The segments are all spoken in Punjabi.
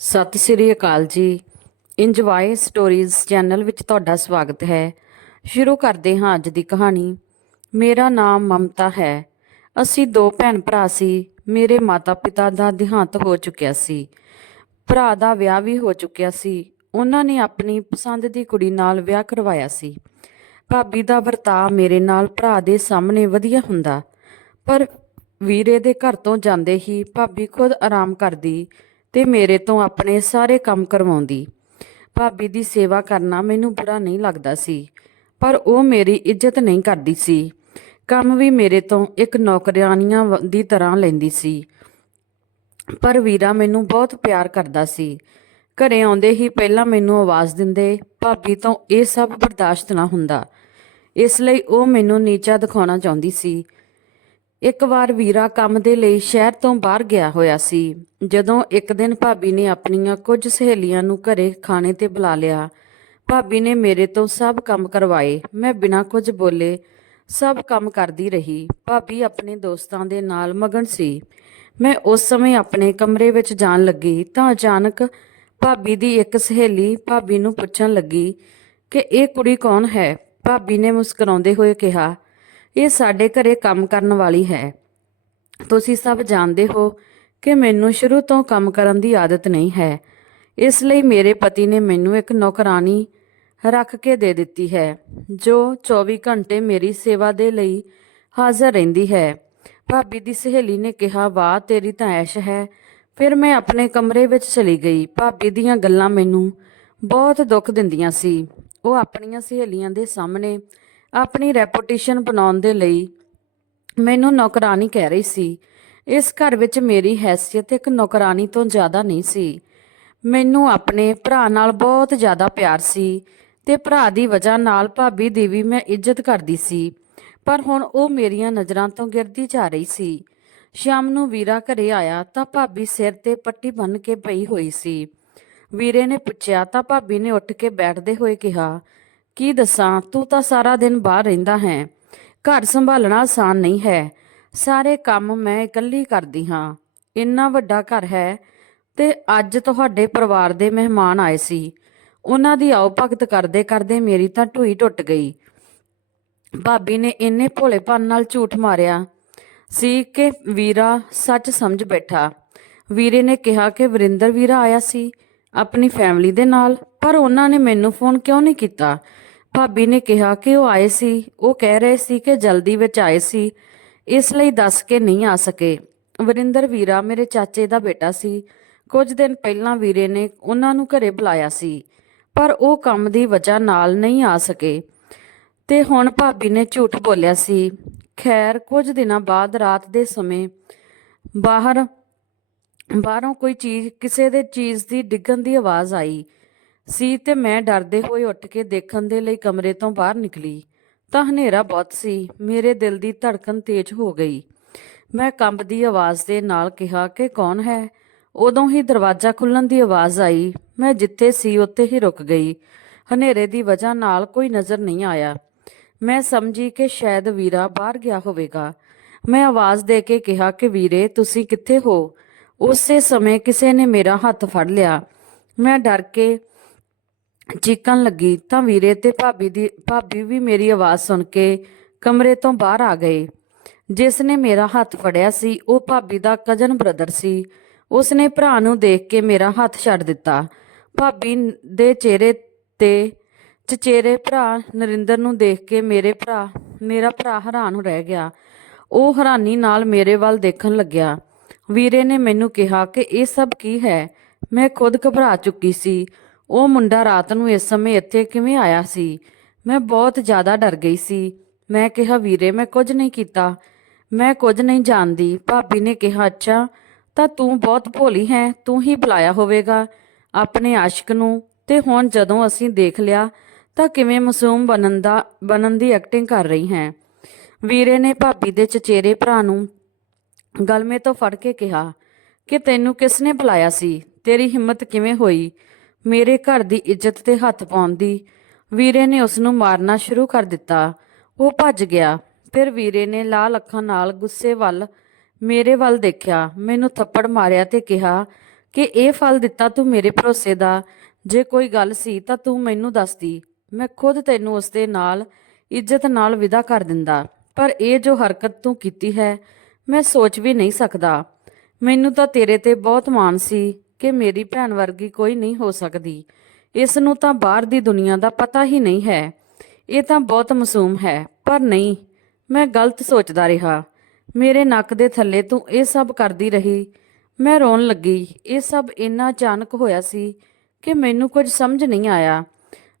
ਸਤਿ ਸ੍ਰੀ ਅਕਾਲ ਜੀ। ਇੰਜੋਏ ਸਟੋਰੀਜ਼ ਚੈਨਲ ਵਿੱਚ ਤੁਹਾਡਾ ਸਵਾਗਤ ਹੈ। ਸ਼ੁਰੂ ਕਰਦੇ ਹਾਂ ਅੱਜ ਦੀ ਕਹਾਣੀ। ਮੇਰਾ ਨਾਮ ਮਮਤਾ ਹੈ। ਅਸੀਂ ਦੋ ਭੈਣ ਭਰਾ ਸੀ। ਮੇਰੇ ਮਾਤਾ ਪਿਤਾ ਦਾ ਦੇਹਾਂਤ ਹੋ ਚੁੱਕਿਆ ਸੀ। ਭਰਾ ਦਾ ਵਿਆਹ ਵੀ ਹੋ ਚੁੱਕਿਆ ਸੀ। ਉਹਨਾਂ ਨੇ ਆਪਣੀ ਪਸੰਦ ਦੀ ਕੁੜੀ ਨਾਲ ਵਿਆਹ ਕਰਵਾਇਆ ਸੀ। ਭਾਬੀ ਦਾ ਵਰਤਾਅ ਮੇਰੇ ਨਾਲ ਭਰਾ ਦੇ ਸਾਹਮਣੇ ਵਧੀਆ ਹੁੰਦਾ, ਪਰ ਵੀਰੇ ਦੇ ਘਰ ਤੋਂ ਜਾਂਦੇ ਹੀ ਭਾਬੀ ਖੁਦ ਆਰਾਮ ਕਰਦੀ ਤੇ ਮੇਰੇ ਤੋਂ ਆਪਣੇ ਸਾਰੇ ਕੰਮ ਕਰਵਾਉਂਦੀ। ਭਾਬੀ ਦੀ ਸੇਵਾ ਕਰਨਾ ਮੈਨੂੰ ਬੁਰਾ ਨਹੀਂ ਲੱਗਦਾ ਸੀ, ਪਰ ਉਹ ਮੇਰੀ ਇੱਜ਼ਤ ਨਹੀਂ ਕਰਦੀ ਸੀ। ਕੰਮ ਵੀ ਮੇਰੇ ਤੋਂ ਇੱਕ ਨੌਕਰਾਨੀਆਂ ਦੀ ਤਰ੍ਹਾਂ ਲੈਂਦੀ ਸੀ। ਪਰ ਵੀਰਾ ਮੈਨੂੰ ਬਹੁਤ ਪਿਆਰ ਕਰਦਾ ਸੀ। ਘਰੇ ਆਉਂਦੇ ਹੀ ਪਹਿਲਾਂ ਮੈਨੂੰ ਆਵਾਜ਼ ਦਿੰਦੇ। ਭਾਬੀ ਤੋਂ ਇਹ ਸਭ ਬਰਦਾਸ਼ਤ ਨਾ ਹੁੰਦਾ, ਇਸ ਲਈ ਉਹ ਮੈਨੂੰ ਨੀਚਾ ਦਿਖਾਉਣਾ ਚਾਹੁੰਦੀ ਸੀ। ਇੱਕ ਵਾਰ ਵੀਰਾ ਕੰਮ ਦੇ ਲਈ ਸ਼ਹਿਰ ਤੋਂ ਬਾਹਰ ਗਿਆ ਹੋਇਆ ਸੀ। ਜਦੋਂ ਇੱਕ ਦਿਨ ਭਾਬੀ ਨੇ ਆਪਣੀਆਂ ਕੁਝ ਸਹੇਲੀਆਂ ਨੂੰ ਘਰੇ ਖਾਣੇ ਤੇ ਬੁਲਾ ਲਿਆ। ਭਾਬੀ ਨੇ ਮੇਰੇ ਤੋਂ ਸਭ ਕੰਮ ਕਰਵਾਏ। ਮੈਂ ਬਿਨਾਂ ਕੁਝ ਬੋਲੇ ਸਭ ਕੰਮ ਕਰਦੀ ਰਹੀ। ਭਾਬੀ ਆਪਣੇ ਦੋਸਤਾਂ ਦੇ ਨਾਲ ਮਗਨ ਸੀ। ਮੈਂ ਉਸ ਸਮੇਂ ਆਪਣੇ ਕਮਰੇ ਵਿੱਚ ਜਾਣ ਲੱਗੀ ਤਾਂ ਅਚਾਨਕ ਭਾਬੀ ਦੀ ਇੱਕ ਸਹੇਲੀ ਭਾਬੀ ਨੂੰ ਪੁੱਛਣ ਲੱਗੀ ਕਿ ਇਹ ਕੁੜੀ ਕੌਣ ਹੈ। ਭਾਬੀ ਨੇ ਮੁਸਕਰਾਉਂਦੇ ਹੋਏ ਕਿਹਾ, ਇਹ ਸਾਡੇ ਘਰੇ ਕੰਮ ਕਰਨ ਵਾਲੀ ਹੈ। ਤੁਸੀਂ ਸਭ ਜਾਣਦੇ ਹੋ ਕਿ ਮੈਨੂੰ ਸ਼ੁਰੂ ਤੋਂ ਕੰਮ ਕਰਨ ਦੀ ਆਦਤ ਨਹੀਂ ਹੈ, ਇਸ ਲਈ ਮੇਰੇ ਪਤੀ ਨੇ ਮੈਨੂੰ ਇੱਕ ਨੌਕਰਾਨੀ ਰੱਖ ਕੇ ਦੇ ਦਿੱਤੀ ਹੈ, ਜੋ 24 ਘੰਟੇ ਮੇਰੀ ਸੇਵਾ ਦੇ ਲਈ ਹਾਜ਼ਰ ਰਹਿੰਦੀ ਹੈ। ਭਾਬੀ ਦੀ ਸਹੇਲੀ ਨੇ ਕਿਹਾ, ਵਾਹ ਤੇਰੀ ਤਾਂ ਐਸ਼ ਹੈ। ਫਿਰ ਮੈਂ ਆਪਣੇ ਕਮਰੇ ਵਿੱਚ ਚਲੀ ਗਈ। ਭਾਬੀ ਦੀਆਂ ਗੱਲਾਂ ਮੈਨੂੰ ਬਹੁਤ ਦੁੱਖ ਦਿੰਦੀਆਂ ਸੀ। ਉਹ ਆਪਣੀਆਂ ਸਹੇਲੀਆਂ ਦੇ ਸਾਹਮਣੇ ਆਪਣੀ ਰੈਪੂਟੇਸ਼ਨ ਬਣਾਉਣ ਦੇ ਲਈ ਮੈਨੂੰ ਨੌਕਰਾਨੀ ਕਹਿ ਰਹੀ ਸੀ। ਇਸ ਘਰ ਵਿੱਚ ਮੇਰੀ ਹੈਸੀਅਤ ਇੱਕ ਨੌਕਰਾਨੀ ਤੋਂ ਜ਼ਿਆਦਾ ਨਹੀਂ ਸੀ। ਮੈਨੂੰ ਆਪਣੇ ਭਰਾ ਨਾਲ ਬਹੁਤ ਜ਼ਿਆਦਾ ਪਿਆਰ ਸੀ ਤੇ ਭਰਾ ਦੀ ਵਜ੍ਹਾ ਨਾਲ ਭਾਬੀ ਦੀ ਵੀ ਮੈਂ ਇੱਜ਼ਤ ਕਰਦੀ ਸੀ, ਪਰ ਹੁਣ ਉਹ ਮੇਰੀਆਂ ਨਜ਼ਰਾਂ ਤੋਂ ਗਿਰਦੀ ਜਾ ਰਹੀ ਸੀ। ਸ਼ਾਮ ਨੂੰ ਵੀਰਾ ਘਰੇ ਆਇਆ ਤਾਂ ਭਾਬੀ ਸਿਰ ਤੇ ਪੱਟੀ ਬੰਨ੍ਹ ਕੇ ਪਈ ਹੋਈ ਸੀ। ਵੀਰੇ ਨੇ ਪੁੱਛਿਆ ਤਾਂ ਭਾਬੀ ਨੇ ਉੱਠ ਕੇ ਬੈਠਦੇ ਹੋਏ ਕਿਹਾ, ਕੀ ਦੱਸਾਂ, ਤੂੰ ਤਾਂ ਸਾਰਾ ਦਿਨ ਬਾਹਰ ਰਹਿੰਦਾ ਹੈ। ਘਰ ਸੰਭਾਲਣਾ ਆਸਾਨ ਨਹੀਂ ਹੈ। ਸਾਰੇ ਕੰਮ ਮੈਂ ਇਕੱਲੀ ਕਰਦੀ ਹਾਂ। ਇੰਨਾ ਵੱਡਾ ਘਰ ਹੈ ਤੇ ਅੱਜ ਤੁਹਾਡੇ ਪਰਿਵਾਰ ਦੇ ਮਹਿਮਾਨ ਆਏ ਸੀ। ਉਹਨਾਂ ਦੀ ਆਓ ਭਗਤ ਕਰਦੇ ਕਰਦੇ ਮੇਰੀ ਤਾਂ ਢੂਈ ਟੁੱਟ ਗਈ। ਭਾਬੀ ਨੇ ਇੰਨੇ ਭੋਲੇਪਨ ਨਾਲ ਝੂਠ ਮਾਰਿਆ ਸੀ ਕਿ ਵੀਰਾ ਸੱਚ ਸਮਝ ਬੈਠਾ। ਵੀਰੇ ਨੇ ਕਿਹਾ ਕਿ ਵਰਿੰਦਰ ਵੀਰਾ ਆਇਆ ਸੀ ਆਪਣੀ ਫੈਮਿਲੀ ਦੇ ਨਾਲ, ਪਰ ਉਹਨਾਂ ਨੇ ਮੈਨੂੰ ਫੋਨ ਕਿਉਂ ਨਹੀਂ ਕੀਤਾ। ਭਾਬੀ ਨੇ ਕਿਹਾ ਕਿ ਉਹ ਆਏ ਸੀ, ਉਹ ਕਹਿ ਰਹੇ ਸੀ ਕਿ ਜਲਦੀ ਵਿੱਚ ਆਏ ਸੀ, ਇਸ ਲਈ ਦੱਸ ਕੇ ਨਹੀਂ ਆ ਸਕੇ। ਵਰਿੰਦਰ ਵੀਰਾ ਮੇਰੇ ਚਾਚੇ ਦਾ ਬੇਟਾ ਸੀ। ਕੁਝ ਦਿਨ ਪਹਿਲਾਂ ਵੀਰੇ ਨੇ ਉਹਨਾਂ ਨੂੰ ਘਰੇ ਬੁਲਾਇਆ ਸੀ, ਪਰ ਉਹ ਕੰਮ ਦੀ ਵਜ੍ਹਾ ਨਾਲ ਨਹੀਂ ਆ ਸਕੇ ਤੇ ਹੁਣ ਭਾਬੀ ਨੇ ਝੂਠ ਬੋਲਿਆ ਸੀ। ਖੈਰ, ਕੁਝ ਦਿਨਾਂ ਬਾਅਦ ਰਾਤ ਦੇ ਸਮੇਂ ਬਾਹਰੋਂ ਕਿਸੇ ਦੇ ਚੀਜ਼ ਦੀ ਡਿੱਗਣ ਦੀ ਆਵਾਜ਼ ਆਈ ਸੀ ਤੇ ਮੈਂ ਡਰਦੇ ਹੋਏ ਉੱਠ ਕੇ ਦੇਖਣ ਦੇ ਲਈ ਕਮਰੇ ਤੋਂ ਬਾਹਰ ਨਿਕਲੀ ਤਾਂ ਹਨੇਰਾ ਬਹੁਤ ਸੀ। ਮੇਰੇ ਦਿਲ ਦੀ ਧੜਕਨ ਤੇਜ਼ ਹੋ ਗਈ। ਮੈਂ ਕੰਬਦੀ ਆਵਾਜ਼ ਦੇ ਨਾਲ ਕਿਹਾ ਕਿ ਕੌਣ ਹੈ। ਉਦੋਂ ਹੀ ਦਰਵਾਜ਼ਾ ਖੁੱਲਣ ਦੀ ਆਵਾਜ਼ ਆਈ। ਮੈਂ ਜਿੱਥੇ ਸੀ ਉੱਥੇ ਹੀ ਰੁਕ ਗਈ। ਹਨੇਰੇ ਦੀ ਵਜ੍ਹਾ ਨਾਲ ਕੋਈ ਨਜ਼ਰ ਨਹੀਂ ਆਇਆ। ਮੈਂ ਸਮਝੀ ਕਿ ਸ਼ਾਇਦ ਵੀਰਾ ਬਾਹਰ ਗਿਆ ਹੋਵੇਗਾ। ਮੈਂ ਆਵਾਜ਼ ਦੇ ਕੇ ਕਿਹਾ ਕਿ ਵੀਰੇ, ਤੁਸੀਂ ਕਿੱਥੇ ਹੋ। ਉਸੇ ਸਮੇਂ ਕਿਸੇ ਨੇ ਮੇਰਾ ਹੱਥ ਫੜ ਲਿਆ। ਮੈਂ ਡਰ ਕੇ ਚੀਕਣ ਲੱਗੀ ਤਾਂ ਵੀਰੇ ਤੇ ਭਾਬੀ ਵੀ ਮੇਰੀ ਆਵਾਜ਼ ਸੁਣ ਕੇ ਕਮਰੇ ਤੋਂ ਬਾਹਰ ਆ ਗਏ। ਜਿਸ ਨੇ ਮੇਰਾ ਹੱਥ ਫੜਿਆ ਸੀ ਉਹ ਭਾਬੀ ਦਾ ਕਜ਼ਨ ਬ੍ਰਦਰ ਸੀ। ਉਸਨੇ ਭਰਾ ਨੂੰ ਦੇਖ ਕੇ ਮੇਰਾ ਹੱਥ ਛੱਡ ਦਿੱਤਾ। ਭਾਬੀ ਦੇ ਚਿਹਰੇ ਤੇ ਚਚੇਰੇ ਭਰਾ ਨਰਿੰਦਰ ਨੂੰ ਦੇਖ ਕੇ ਮੇਰਾ ਭਰਾ ਹੈਰਾਨ ਰਹਿ ਗਿਆ। ਉਹ ਹੈਰਾਨੀ ਨਾਲ ਮੇਰੇ ਵੱਲ ਦੇਖਣ ਲੱਗਿਆ। ਵੀਰੇ ਨੇ ਮੈਨੂੰ ਕਿਹਾ ਕਿ ਇਹ ਸਭ ਕੀ ਹੈ। ਮੈਂ ਖੁਦ ਘਬਰਾ ਚੁੱਕੀ ਸੀ। ਉਹ ਮੁੰਡਾ ਰਾਤ ਨੂੰ ਇਸ ਸਮੇਂ ਇੱਥੇ ਕਿਵੇਂ ਆਇਆ ਸੀ। ਮੈਂ ਬਹੁਤ ਜ਼ਿਆਦਾ ਡਰ ਗਈ ਸੀ। ਮੈਂ ਕਿਹਾ, ਵੀਰੇ, ਮੈਂ ਕੁਝ ਨਹੀਂ ਕੀਤਾ, ਮੈਂ ਕੁਝ ਨਹੀਂ ਜਾਣਦੀ। ਭਾਬੀ ਨੇ ਕਿਹਾ, ਅੱਛਾ, ਤਾਂ ਤੂੰ ਬਹੁਤ ਭੋਲੀ ਹੈ। ਤੂੰ ਹੀ ਬੁਲਾਇਆ ਹੋਵੇਗਾ ਆਪਣੇ ਆਸ਼ਿਕ ਨੂੰ, ਤੇ ਹੁਣ ਜਦੋਂ ਅਸੀਂ ਦੇਖ ਲਿਆ ਤਾਂ ਕਿਵੇਂ ਮਾਸੂਮ ਬਣਨ ਦੀ ਐਕਟਿੰਗ ਕਰ ਰਹੀ ਹੈ। ਵੀਰੇ ਨੇ ਭਾਬੀ ਦੇ ਚਚੇਰੇ ਭਰਾ ਨੂੰ ਗਲਮੇ ਤੋਂ ਫੜ ਕੇ ਕਿਹਾ ਕਿ ਤੈਨੂੰ ਕਿਸ ਨੇ ਬੁਲਾਇਆ ਸੀ। ਤੇਰੀ ਹਿੰਮਤ ਕਿਵੇਂ ਹੋਈ ਮੇਰੇ ਘਰ ਦੀ ਇੱਜ਼ਤ ਤੇ ਹੱਥ ਪਾਉਣ ਦੀ। ਵੀਰੇ ਨੇ ਉਸ ਨੂੰ ਮਾਰਨਾ ਸ਼ੁਰੂ ਕਰ ਦਿੱਤਾ। ਉਹ ਭੱਜ ਗਿਆ। ਫਿਰ ਵੀਰੇ ਨੇ ਲਾਲ ਅੱਖਾਂ ਨਾਲ ਗੁੱਸੇ ਵੱਲ ਮੇਰੇ ਵੱਲ ਦੇਖਿਆ, ਮੈਨੂੰ ਥੱਪੜ ਮਾਰਿਆ ਤੇ ਕਿਹਾ ਕਿ ਇਹ ਫਲ ਦਿੱਤਾ ਤੂੰ ਮੇਰੇ ਭਰੋਸੇ ਦਾ। ਜੇ ਕੋਈ ਗੱਲ ਸੀ ਤਾਂ ਤੂੰ ਮੈਨੂੰ ਦੱਸਦੀ, ਮੈਂ ਖੁਦ ਤੈਨੂੰ ਉਸ ਦੇ ਨਾਲ ਇੱਜ਼ਤ ਨਾਲ ਵਿਦਾ ਕਰ ਦਿੰਦਾ। ਪਰ ਇਹ ਜੋ ਹਰਕਤ ਤੂੰ ਕੀਤੀ ਹੈ, ਮੈਂ ਸੋਚ ਵੀ ਨਹੀਂ ਸਕਦਾ। ਮੈਨੂੰ ਤਾਂ ਤੇਰੇ ਤੇ ਬਹੁਤ ਮਾਣ ਸੀ ਕਿ ਮੇਰੀ ਭੈਣ ਵਰਗੀ ਕੋਈ ਨਹੀਂ ਹੋ ਸਕਦੀ। ਇਸ ਨੂੰ ਤਾਂ ਬਾਹਰ ਦੀ ਦੁਨੀਆ ਦਾ ਪਤਾ ਹੀ ਨਹੀਂ ਹੈ। ਇਹ ਤਾਂ ਬਹੁਤ ਮਾਸੂਮ ਹੈ। ਪਰ ਨਹੀਂ, ਮੈਂ ਗਲਤ ਸੋਚਦਾ ਰਿਹਾ। ਮੇਰੇ ਨੱਕ ਦੇ ਥੱਲੇ ਤੂੰ ਇਹ ਸਭ ਕਰਦੀ ਰਹੀ। ਮੈਂ ਰੋਣ ਲੱਗੀ। ਇਹ ਸਭ ਇੰਨਾ ਅਚਾਨਕ ਹੋਇਆ ਸੀ ਕਿ ਮੈਨੂੰ ਕੁਝ ਸਮਝ ਨਹੀਂ ਆਇਆ।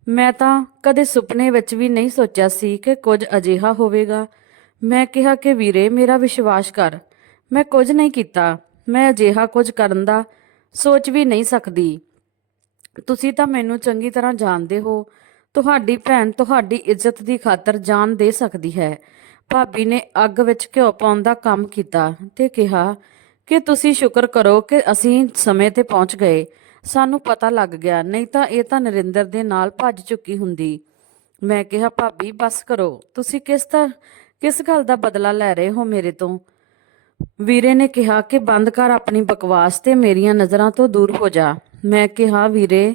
ਮੈਂ ਤਾਂ ਕਦੇ ਸੁਪਨੇ ਵਿੱਚ ਵੀ ਨਹੀਂ ਸੋਚਿਆ ਸੀ ਕਿ ਕੁਝ ਅਜਿਹਾ ਹੋਵੇਗਾ। ਮੈਂ ਕਿਹਾ ਕਿ ਵੀਰੇ, ਮੇਰਾ ਵਿਸ਼ਵਾਸ ਕਰ, ਮੈਂ ਕੁਝ ਨਹੀਂ ਕੀਤਾ। ਮੈਂ ਅਜਿਹਾ ਕੁਝ ਕਰਨ ਦਾ ਸੋਚ ਵੀ ਨਹੀਂ ਸਕਦੀ। ਤੁਸੀਂ ਤਾਂ ਮੈਨੂੰ ਚੰਗੀ ਤਰ੍ਹਾਂ ਜਾਣਦੇ ਹੋ। ਤੁਹਾਡੀ ਭੈਣ ਤੁਹਾਡੀ ਇੱਜ਼ਤ ਦੀ ਖਾਤਰ ਜਾਨ ਦੇ ਸਕਦੀ ਹੈ। ਭਾਬੀ ਨੇ ਅੱਗ ਵਿੱਚ ਘਿਓ ਪਾਉਣ ਦਾ ਕੰਮ ਕੀਤਾ ਤੇ ਕਿਹਾ ਕਿ ਤੁਸੀਂ ਸ਼ੁਕਰ ਕਰੋ ਕਿ ਅਸੀਂ ਸਮੇਂ ਤੇ ਪਹੁੰਚ ਗਏ। ਸਾਨੂੰ ਪਤਾ ਲੱਗ ਗਿਆ, ਨਹੀਂ ਤਾਂ ਇਹ ਤਾਂ ਨਰਿੰਦਰ ਦੇ ਨਾਲ ਭੱਜ ਚੁੱਕੀ ਹੁੰਦੀ। ਮੈਂ ਕਿਹਾ, ਭਾਬੀ ਬਸ ਕਰੋ। ਤੁਸੀਂ ਕਿਸ ਗੱਲ ਦਾ ਬਦਲਾ ਲੈ ਰਹੇ ਹੋ ਮੇਰੇ ਤੋਂ? ਵੀਰੇ ਨੇ ਕਿਹਾ ਕਿ ਬੰਦ ਕਰ ਆਪਣੀ ਬਕਵਾਸ ਤੇ ਮੇਰੀਆਂ ਨਜ਼ਰਾਂ ਤੋਂ ਦੂਰ ਹੋ ਜਾ। ਮੈਂ ਕਿਹਾ, ਵੀਰੇ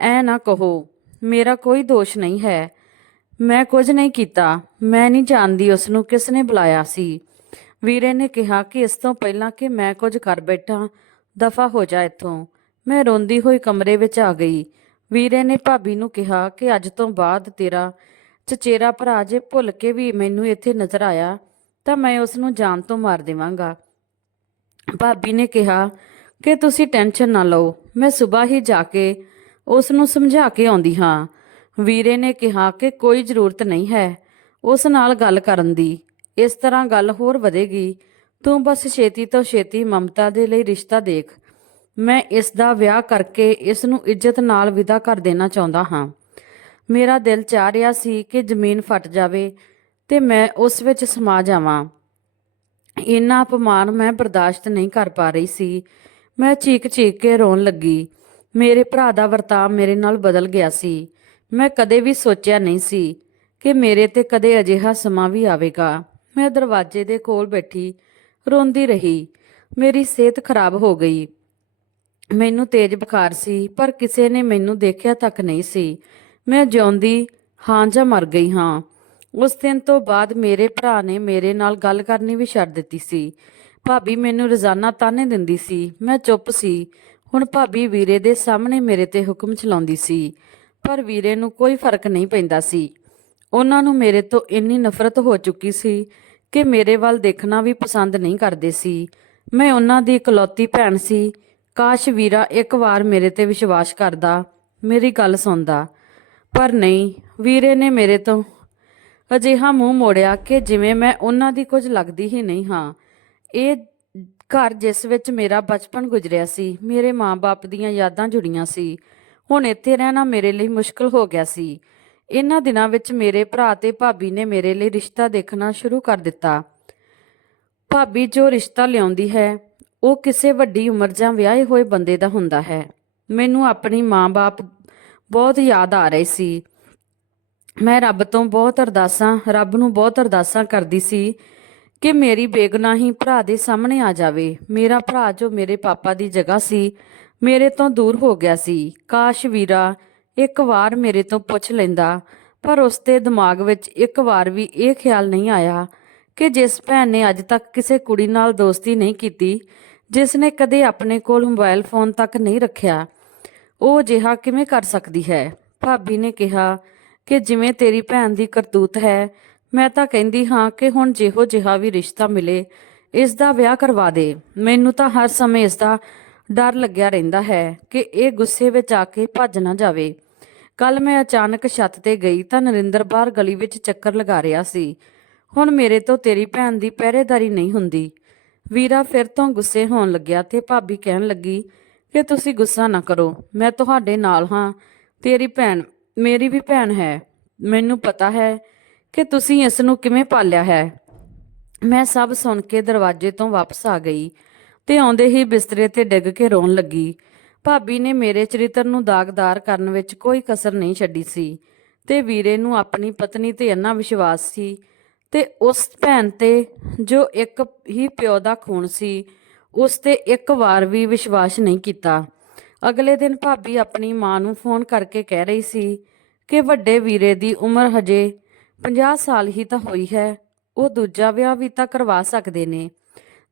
ਐ ਨਾ ਕਹੋ, ਮੇਰਾ ਕੋਈ ਦੋਸ਼ ਨਹੀਂ ਹੈ। ਮੈਂ ਕੁਝ ਨਹੀਂ ਕੀਤਾ। ਮੈਂ ਨਹੀਂ ਜਾਣਦੀ ਉਸ ਨੂੰ ਕਿਸ ਨੇ ਬੁਲਾਇਆ ਸੀ। ਵੀਰੇ ਨੇ ਕਿਹਾ ਕਿ ਇਸ ਤੋਂ ਪਹਿਲਾਂ ਕਿ ਮੈਂ ਕੁਝ ਕਰ ਬੈਠਾਂ, ਦਫਾ ਹੋ ਜਾ ਇੱਥੋਂ। ਮੈਂ ਰੋਂਦੀ ਹੋਈ ਕਮਰੇ ਵਿੱਚ ਆ ਗਈ। ਵੀਰੇ ਨੇ ਭਾਬੀ ਨੂੰ ਕਿਹਾ ਕਿ ਅੱਜ ਤੋਂ ਬਾਅਦ ਤੇਰਾ ਚਚੇਰਾ ਭਰਾ ਜੇ ਭੁੱਲ ਕੇ ਵੀ ਮੈਨੂੰ ਇੱਥੇ ਨਜ਼ਰ ਆਇਆ ਤਾਂ ਮੈਂ ਉਸ ਨੂੰ ਜਾਨ ਤੋਂ ਮਾਰ ਦੇਵਾਂਗਾ। ਭਾਬੀ ਨੇ ਕਿਹਾ ਕਿ ਤੁਸੀਂ ਟੈਨਸ਼ਨ ਨਾ ਲਓ, ਮੈਂ ਸਵੇਰ ਹੀ ਜਾ ਕੇ ਉਸ ਨੂੰ ਸਮਝਾ ਕੇ ਆਉਂਦੀ ਹਾਂ। ਵੀਰੇ ਨੇ ਕਿਹਾ ਕਿ ਕੋਈ ਜ਼ਰੂਰਤ ਨਹੀਂ ਹੈ ਉਸ ਨਾਲ ਗੱਲ ਕਰਨ ਦੀ। ਇਸ ਤਰ੍ਹਾਂ ਗੱਲ ਹੋਰ ਵਧੇਗੀ। ਤੂੰ ਬਸ ਛੇਤੀ ਤੋਂ ਛੇਤੀ ਮਮਤਾ ਦੇ ਲਈ ਰਿਸ਼ਤਾ ਦੇਖ। ਮੈਂ ਇਸ ਦਾ ਵਿਆਹ ਕਰਕੇ ਇਸ ਨੂੰ ਇੱਜ਼ਤ ਨਾਲ ਵਿਦਾ ਕਰ ਦੇਣਾ ਚਾਹੁੰਦਾ ਹਾਂ। ਮੇਰਾ ਦਿਲ ਚਾਹ ਰਿਹਾ ਸੀ ਕਿ ਜ਼ਮੀਨ ਫਟ ਜਾਵੇ ਤੇ ਮੈਂ ਉਸ ਵਿੱਚ ਸਮਾ ਜਾਵਾਂ। ਇੰਨਾ ਅਪਮਾਨ ਮੈਂ ਬਰਦਾਸ਼ਤ ਨਹੀਂ ਕਰ ਪਾ ਰਹੀ ਸੀ। ਮੈਂ ਚੀਕ ਚੀਕ ਕੇ ਰੋਣ ਲੱਗੀ। ਮੇਰੇ ਭਰਾ ਦਾ ਵਰਤਾਅ ਮੇਰੇ ਨਾਲ ਬਦਲ ਗਿਆ ਸੀ। ਮੈਂ ਕਦੇ ਵੀ ਸੋਚਿਆ ਨਹੀਂ ਸੀ ਕਿ ਮੇਰੇ ਤੇ ਕਦੇ ਅਜਿਹਾ ਸਮਾਂ ਵੀ ਆਵੇਗਾ। ਮੈਂ ਦਰਵਾਜ਼ੇ ਦੇ ਕੋਲ ਬੈਠੀ ਰੋਂਦੀ ਰਹੀ। ਮੇਰੀ ਸਿਹਤ ਖਰਾਬ ਹੋ ਗਈ। ਮੈਨੂੰ ਤੇਜ਼ ਬੁਖਾਰ ਸੀ, ਪਰ ਕਿਸੇ ਨੇ ਮੈਨੂੰ ਦੇਖਿਆ ਤੱਕ ਨਹੀਂ ਸੀ। ਮੈਂ ਜਿਉਂਦੀ ਹਾਂ ਜਾਂ ਮਰ ਗਈ ਹਾਂ। ਉਸ ਦਿਨ ਤੋਂ ਬਾਅਦ ਮੇਰੇ ਭਰਾ ਨੇ ਮੇਰੇ ਨਾਲ ਗੱਲ ਕਰਨੀ ਵੀ ਛੱਡ ਦਿੱਤੀ ਸੀ। ਭਾਬੀ ਮੈਨੂੰ ਰੋਜ਼ਾਨਾ ਤਾਨੇ ਦਿੰਦੀ ਸੀ। ਮੈਂ ਚੁੱਪ ਸੀ। ਹੁਣ ਭਾਬੀ ਵੀਰੇ ਦੇ ਸਾਹਮਣੇ ਮੇਰੇ ਤੇ ਹੁਕਮ ਚਲਾਉਂਦੀ ਸੀ, ਪਰ ਵੀਰੇ ਨੂੰ ਕੋਈ ਫਰਕ ਨਹੀਂ ਪੈਂਦਾ ਸੀ। ਉਹਨਾਂ ਨੂੰ ਮੇਰੇ ਤੋਂ ਇੰਨੀ ਨਫ਼ਰਤ ਹੋ ਚੁੱਕੀ ਸੀ ਕਿ ਮੇਰੇ ਵੱਲ ਦੇਖਣਾ ਵੀ ਪਸੰਦ ਨਹੀਂ ਕਰਦੇ ਸੀ। ਮੈਂ ਉਹਨਾਂ ਦੀ ਇਕਲੌਤੀ ਭੈਣ ਸੀ। ਕਾਸ਼ ਵੀਰਾ ਇੱਕ ਵਾਰ ਮੇਰੇ ਤੇ ਵਿਸ਼ਵਾਸ ਕਰਦਾ, ਮੇਰੀ ਗੱਲ ਸੁਣਦਾ। ਪਰ ਨਹੀਂ, ਵੀਰੇ ਨੇ ਮੇਰੇ ਤੋਂ ਅਜਿਹਾ ਮੂੰਹ ਮੋੜਿਆ ਕਿ ਜਿਵੇਂ ਮੈਂ ਉਹਨਾਂ ਦੀ ਕੁਝ ਲੱਗਦੀ ਹੀ ਨਹੀਂ ਹਾਂ। ਇਹ ਘਰ ਜਿਸ ਵਿੱਚ ਮੇਰਾ ਬਚਪਨ ਗੁਜ਼ਰਿਆ ਸੀ, ਮੇਰੇ ਮਾਂ-ਬਾਪ ਦੀਆਂ ਯਾਦਾਂ ਜੁੜੀਆਂ ਸੀ, ਹੁਣ ਇੱਥੇ ਰਹਿਣਾ ਮੇਰੇ ਲਈ ਮੁਸ਼ਕਲ ਹੋ ਗਿਆ ਸੀ। ਇਹਨਾਂ ਦਿਨਾਂ ਵਿੱਚ ਮੇਰੇ ਭਰਾ ਤੇ ਭਾਬੀ ਨੇ ਮੇਰੇ ਲਈ ਰਿਸ਼ਤਾ ਦੇਖਣਾ ਸ਼ੁਰੂ ਕਰ ਦਿੱਤਾ। ਭਾਬੀ ਜੋ ਰਿਸ਼ਤਾ ਲਿਆਉਂਦੀ ਹੈ ਉਹ ਕਿਸੇ ਵੱਡੀ ਉਮਰ ਜਾਂ ਵਿਆਹੇ ਹੋਏ ਬੰਦੇ ਦਾ ਹੁੰਦਾ ਹੈ। ਮੈਨੂੰ ਆਪਣੀ ਮਾਂ-ਬਾਪ ਬਹੁਤ ਯਾਦ ਆ ਰਹੇ ਸੀ। ਮੈਂ ਰੱਬ ਨੂੰ ਬਹੁਤ ਅਰਦਾਸਾਂ ਕਰਦੀ ਸੀ ਕਿ ਮੇਰੀ ਬੇਗੁਨਾਹੀ ਭਰਾ ਦੇ ਸਾਹਮਣੇ ਆ ਜਾਵੇ। ਮੇਰਾ ਭਰਾ ਜੋ ਮੇਰੇ ਪਾਪਾ ਦੀ ਜਗ੍ਹਾ ਸੀ, ਮੇਰੇ ਤੋਂ ਦੂਰ ਹੋ ਗਿਆ ਸੀ। ਕਾਸ਼ ਵੀਰਾ ਇੱਕ ਵਾਰ ਮੇਰੇ ਤੋਂ ਪੁੱਛ ਲੈਂਦਾ, ਪਰ ਉਸ ਦੇ ਦਿਮਾਗ ਵਿੱਚ ਇੱਕ ਵਾਰ ਵੀ ਇਹ ਖਿਆਲ ਨਹੀਂ ਆਇਆ ਕਿ ਜਿਸ ਭੈਣ ਨੇ ਅੱਜ ਤੱਕ ਕਿਸੇ ਕੁੜੀ ਨਾਲ ਦੋਸਤੀ ਨਹੀਂ ਕੀਤੀ, ਜਿਸ ਨੇ ਕਦੇ ਆਪਣੇ ਕੋਲ ਮੋਬਾਈਲ ਫੋਨ ਤੱਕ ਨਹੀਂ ਰੱਖਿਆ, ਉਹ ਅਜਿਹਾ ਕਿਵੇਂ ਕਰ ਸਕਦੀ ਹੈ। ਭਾਬੀ ਨੇ ਕਿਹਾ ਕਿ ਜਿਵੇਂ ਤੇਰੀ ਭੈਣ ਦੀ ਕਰਤੂਤ ਹੈ, ਮੈਂ ਤਾਂ ਕਹਿੰਦੀ ਹਾਂ ਕਿ ਹੁਣ ਜਿਹੋ ਜਿਹਾ ਵੀ ਰਿਸ਼ਤਾ ਮਿਲੇ, ਇਸ ਦਾ ਵਿਆਹ ਕਰਵਾ ਦੇ। ਮੈਨੂੰ ਤਾਂ ਹਰ ਸਮੇਂ ਇਸ ਦਾ ਡਰ ਲੱਗਿਆ ਰਹਿੰਦਾ ਹੈ ਕਿ ਇਹ ਗੁੱਸੇ ਵਿੱਚ ਆ ਕੇ ਭੱਜ ਨਾ ਜਾਵੇ। ਕੱਲ ਮੈਂ ਅਚਾਨਕ ਛੱਤ ਤੇ ਗਈ ਤਾਂ ਨਰਿੰਦਰ ਬਾਹਰ ਗਲੀ ਵਿੱਚ ਚੱਕਰ ਲਗਾ ਰਿਹਾ ਸੀ। ਹੁਣ ਮੇਰੇ ਤੋਂ ਤੇਰੀ ਭੈਣ ਦੀ ਪਹਿਰੇਦਾਰੀ ਨਹੀਂ ਹੁੰਦੀ। ਵੀਰਾ ਫਿਰ ਤੋਂ ਗੁੱਸੇ ਹੋਣ ਲੱਗਿਆ ਤੇ ਭਾਬੀ ਕਹਿਣ ਲੱਗੀ ਕਿ ਤੁਸੀਂ ਗੁੱਸਾ ਨਾ ਕਰੋ, ਮੈਂ ਤੁਹਾਡੇ ਨਾਲ ਹਾਂ। ਤੇਰੀ ਭੈਣ ਮੇਰੀ ਵੀ ਭੈਣ ਹੈ। ਮੈਨੂੰ ਪਤਾ ਹੈ ਕਿ ਤੁਸੀਂ ਇਸ ਨੂੰ ਕਿਵੇਂ ਪਾਲਿਆ ਹੈ। ਮੈਂ ਸਭ ਸੁਣ ਕੇ ਦਰਵਾਜ਼ੇ ਤੋਂ ਵਾਪਸ ਆ ਗਈ ਤੇ ਆਉਂਦੇ ਹੀ ਬਿਸਤਰੇ ਤੇ ਡਿੱਗ ਕੇ ਰੋਣ ਲੱਗੀ। ਭਾਬੀ ਨੇ ਮੇਰੇ ਚਰਿੱਤਰ ਨੂੰ ਦਾਗਦਾਰ ਕਰਨ ਵਿੱਚ ਕੋਈ ਕਸਰ ਨਹੀਂ ਛੱਡੀ ਸੀ ਤੇ ਵੀਰੇ ਨੂੰ ਆਪਣੀ ਪਤਨੀ ਤੇ ਇੰਨਾ ਵਿਸ਼ਵਾਸ ਸੀ ਤੇ ਉਸ ਭੈਣ ਤੇ ਜੋ ਇੱਕ ਹੀ ਪਿਓ ਦਾ ਖੂਨ ਸੀ, ਉਸ ਤੇ ਇੱਕ ਵਾਰ ਵੀ ਵਿਸ਼ਵਾਸ ਨਹੀਂ ਕੀਤਾ। ਅਗਲੇ ਦਿਨ ਭਾਬੀ ਆਪਣੀ ਮਾਂ ਨੂੰ ਫੋਨ ਕਰਕੇ ਕਹਿ ਰਹੀ ਸੀ ਕਿ ਵੱਡੇ ਵੀਰੇ ਦੀ ਉਮਰ ਹਜੇ 50 ਸਾਲ ਹੀ ਤਾਂ ਹੋਈ ਹੈ, ਉਹ ਦੂਜਾ ਵਿਆਹ ਵੀ ਤਾਂ ਕਰਵਾ ਸਕਦੇ ਨੇ।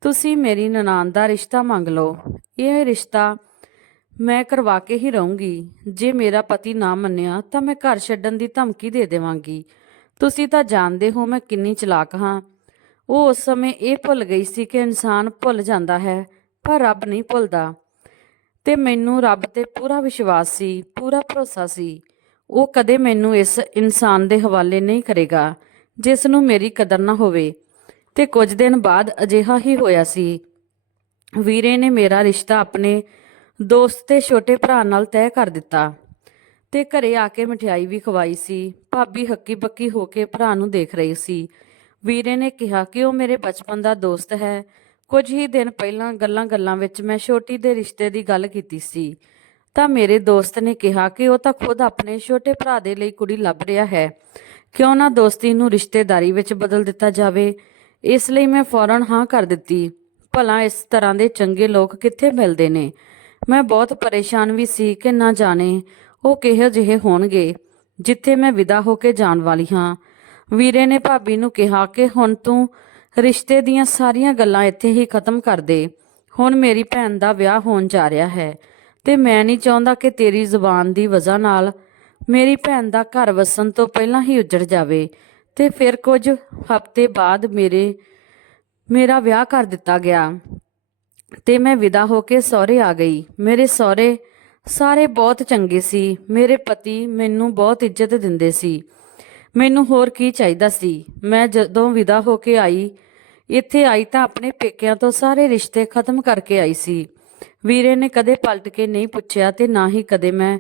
ਤੁਸੀਂ ਮੇਰੀ ਨਨਾਣ ਦਾ ਰਿਸ਼ਤਾ ਮੰਗ ਲਓ। ਇਹ ਰਿਸ਼ਤਾ ਮੈਂ ਕਰਵਾ ਕੇ ਹੀ ਰਹੂੰਗੀ। ਜੇ ਮੇਰਾ ਪਤੀ ਨਾ ਮੰਨਿਆ ਤਾਂ ਮੈਂ ਘਰ ਛੱਡਣ ਦੀ ਧਮਕੀ ਦੇ ਦੇਵਾਂਗੀ। ਤੁਸੀਂ ਤਾਂ ਜਾਣਦੇ ਹੋ ਮੈਂ ਕਿੰਨੀ ਚਲਾਕ ਹਾਂ। ਉਹ ਉਸ ਸਮੇਂ ਇਹ ਭੁੱਲ ਗਈ ਸੀ ਕਿ ਇਨਸਾਨ ਭੁੱਲ ਜਾਂਦਾ ਹੈ ਪਰ ਰੱਬ ਨਹੀਂ ਭੁੱਲਦਾ, ਤੇ ਮੈਨੂੰ ਰੱਬ ਤੇ ਪੂਰਾ ਵਿਸ਼ਵਾਸ ਸੀ, ਪੂਰਾ ਭਰੋਸਾ ਸੀ। ਉਹ ਕਦੇ ਮੈਨੂੰ ਇਸ ਇਨਸਾਨ ਦੇ ਹਵਾਲੇ ਨਹੀਂ ਕਰੇਗਾ ਜਿਸ ਨੂੰ ਮੇਰੀ ਕਦਰ ਨਾ ਹੋਵੇ। ਤੇ ਕੁਝ ਦਿਨ ਬਾਅਦ ਅਜਿਹਾ ਹੀ ਹੋਇਆ ਸੀ। ਵੀਰੇ ਨੇ ਮੇਰਾ ਰਿਸ਼ਤਾ ਆਪਣੇ ਦੋਸਤ ਤੇ ਛੋਟੇ ਭਰਾ ਨਾਲ ਤੈਅ ਕਰ ਦਿੱਤਾ ਤੇ ਘਰੇ ਆ ਕੇ ਮਠਿਆਈ ਵੀ ਖਵਾਈ ਸੀ। ਭਾਬੀ ਹੱਕੀ ਬੱਕੀ ਹੋ ਕੇ ਭਰਾ ਨੂੰ ਦੇਖ ਰਹੀ ਸੀ। ਵੀਰੇ ਨੇ ਕਿਹਾ ਕਿ ਉਹ ਮੇਰੇ ਬਚਪਨ ਦਾ ਦੋਸਤ ਹੈ। ਕੁਝ ਹੀ ਦਿਨ ਪਹਿਲਾਂ ਗੱਲਾਂ-ਗੱਲਾਂ ਵਿੱਚ ਮੈਂ ਛੋਟੀ ਦੇ ਰਿਸ਼ਤੇ ਦੀ ਗੱਲ ਕੀਤੀ ਸੀ ਤਾਂ ਮੇਰੇ ਦੋਸਤ ਨੇ ਕਿਹਾ ਕਿ ਉਹ ਤਾਂ ਖੁਦ ਆਪਣੇ ਛੋਟੇ ਭਰਾ ਦੇ ਲਈ ਕੁੜੀ ਲੱਭ ਰਿਹਾ ਹੈ, ਕਿਉਂ ਨਾ ਦੋਸਤੀ ਨੂੰ ਰਿਸ਼ਤੇਦਾਰੀ ਵਿੱਚ ਬਦਲ ਦਿੱਤਾ ਜਾਵੇ। ਇਸ ਲਈ ਮੈਂ ਫੌਰਨ ਹਾਂ ਕਰ ਦਿੱਤੀ। ਭਲਾ ਇਸ ਤਰ੍ਹਾਂ ਦੇ ਚੰਗੇ ਲੋਕ ਕਿੱਥੇ ਮਿਲਦੇ ਨੇ। ਮੈਂ ਬਹੁਤ ਪਰੇਸ਼ਾਨ ਵੀ ਸੀ ਕਿ ਨਾ ਜਾਣੇ ਉਹ ਕਿਹੋ ਜਿਹੇ ਹੋਣਗੇ ਜਿੱਥੇ ਮੈਂ ਵਿਦਾ ਹੋ ਕੇ ਜਾਣ ਵਾਲੀ ਹਾਂ। ਵੀਰੇ ਨੇ ਭਾਬੀ ਨੂੰ ਕਿਹਾ ਕਿ ਹੁਣ ਤੂੰ ਰਿਸ਼ਤੇ ਦੀਆਂ ਸਾਰੀਆਂ ਗੱਲਾਂ ਇੱਥੇ ਹੀ ਖਤਮ ਕਰ ਦੇ। ਹੁਣ ਮੇਰੀ ਭੈਣ ਦਾ ਵਿਆਹ ਹੋਣ ਜਾ ਰਿਹਾ ਹੈ ਤੇ ਮੈਂ ਨਹੀਂ ਚਾਹੁੰਦਾ ਕਿ ਤੇਰੀ ਜ਼ੁਬਾਨ ਦੀ ਵਜ੍ਹਾ ਨਾਲ ਮੇਰੀ ਭੈਣ ਦਾ ਘਰ ਵਸਣ ਤੋਂ ਪਹਿਲਾਂ ਹੀ ਉੱਜੜ ਜਾਵੇ। ਤੇ ਫਿਰ ਕੁਝ ਹਫ਼ਤੇ ਬਾਅਦ ਮੇਰਾ ਵਿਆਹ ਕਰ ਦਿੱਤਾ ਗਿਆ ਤੇ ਮੈਂ ਵਿਦਾ ਹੋ ਕੇ ਸਹੁਰੇ ਆ ਗਈ। ਮੇਰੇ ਸਹੁਰੇ ਸਾਰੇ ਬਹੁਤ ਚੰਗੇ ਸੀ। ਮੇਰੇ ਪਤੀ ਮੈਨੂੰ ਬਹੁਤ ਇੱਜ਼ਤ ਦਿੰਦੇ ਸੀ। ਮੈਨੂੰ ਹੋਰ ਕੀ ਚਾਹੀਦਾ ਸੀ। ਮੈਂ ਜਦੋਂ ਵਿਦਾ ਹੋ ਕੇ ਇੱਥੇ ਆਈ ਤਾਂ ਆਪਣੇ ਪੇਕਿਆਂ ਤੋਂ ਸਾਰੇ ਰਿਸ਼ਤੇ ਖਤਮ ਕਰਕੇ ਆਈ ਸੀ। ਵੀਰੇ ਨੇ ਕਦੇ ਪਲਟ ਕੇ ਨਹੀਂ ਪੁੱਛਿਆ ਤੇ ਨਾ ਹੀ ਕਦੇ ਮੈਂ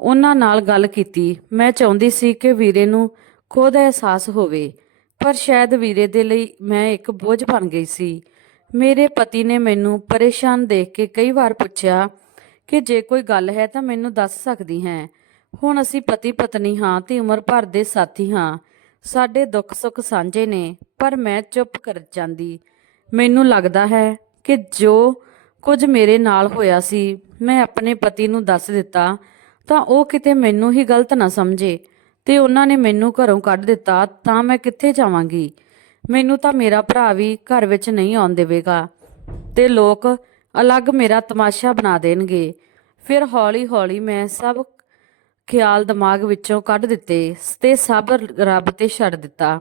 ਉਹਨਾਂ ਨਾਲ ਗੱਲ ਕੀਤੀ। ਮੈਂ ਚਾਹੁੰਦੀ ਸੀ ਕਿ ਵੀਰੇ ਨੂੰ ਖੁਦ ਅਹਿਸਾਸ ਹੋਵੇ, ਪਰ ਸ਼ਾਇਦ ਵੀਰੇ ਦੇ ਲਈ ਮੈਂ ਇੱਕ ਬੋਝ ਬਣ ਗਈ ਸੀ। ਮੇਰੇ ਪਤੀ ਨੇ ਮੈਨੂੰ ਪਰੇਸ਼ਾਨ ਦੇਖ ਕੇ ਕਈ ਵਾਰ ਪੁੱਛਿਆ ਕਿ ਜੇ ਕੋਈ ਗੱਲ ਹੈ ਤਾਂ ਮੈਨੂੰ ਦੱਸ ਸਕਦੀ ਹੈ। ਹੁਣ ਅਸੀਂ ਪਤੀ ਪਤਨੀ ਹਾਂ ਤੇ ਉਮਰ ਭਰ ਦੇ ਸਾਥੀ ਹਾਂ। ਸਾਡੇ ਦੁੱਖ ਸੁੱਖ ਸਾਂਝੇ ਨੇ। ਪਰ ਮੈਂ ਚੁੱਪ ਕਰ ਜਾਂਦੀ। ਮੈਨੂੰ ਲੱਗਦਾ ਹੈ ਕਿ ਜੋ ਕੁਝ ਮੇਰੇ ਨਾਲ ਹੋਇਆ ਸੀ ਮੈਂ ਆਪਣੇ ਪਤੀ ਨੂੰ ਦੱਸ ਦਿੱਤਾ ਤਾਂ ਉਹ ਕਿਤੇ ਮੈਨੂੰ ਹੀ ਗਲਤ ਨਾ ਸਮਝੇ ਤੇ ਉਹਨਾਂ ਨੇ ਮੈਨੂੰ ਘਰੋਂ ਕੱਢ ਦਿੱਤਾ ਤਾਂ ਮੈਂ ਕਿੱਥੇ ਜਾਵਾਂਗੀ। ਮੈਨੂੰ ਤਾਂ ਮੇਰਾ ਭਰਾ ਵੀ ਘਰ ਵਿੱਚ ਨਹੀਂ ਆਉਣ ਦੇਵੇਗਾ ਤੇ ਲੋਕ ਅਲੱਗ ਮੇਰਾ ਤਮਾਸ਼ਾ ਬਣਾ ਦੇਣਗੇ। ਫਿਰ ਹੌਲੀ-ਹੌਲੀ ਮੈਂ ਸਭ ਖਿਆਲ ਦਿਮਾਗ ਵਿੱਚੋਂ ਕੱਢ ਦਿੱਤੇ ਤੇ ਸਭ ਰੱਬ ਤੇ ਛੱਡ ਦਿੱਤਾ।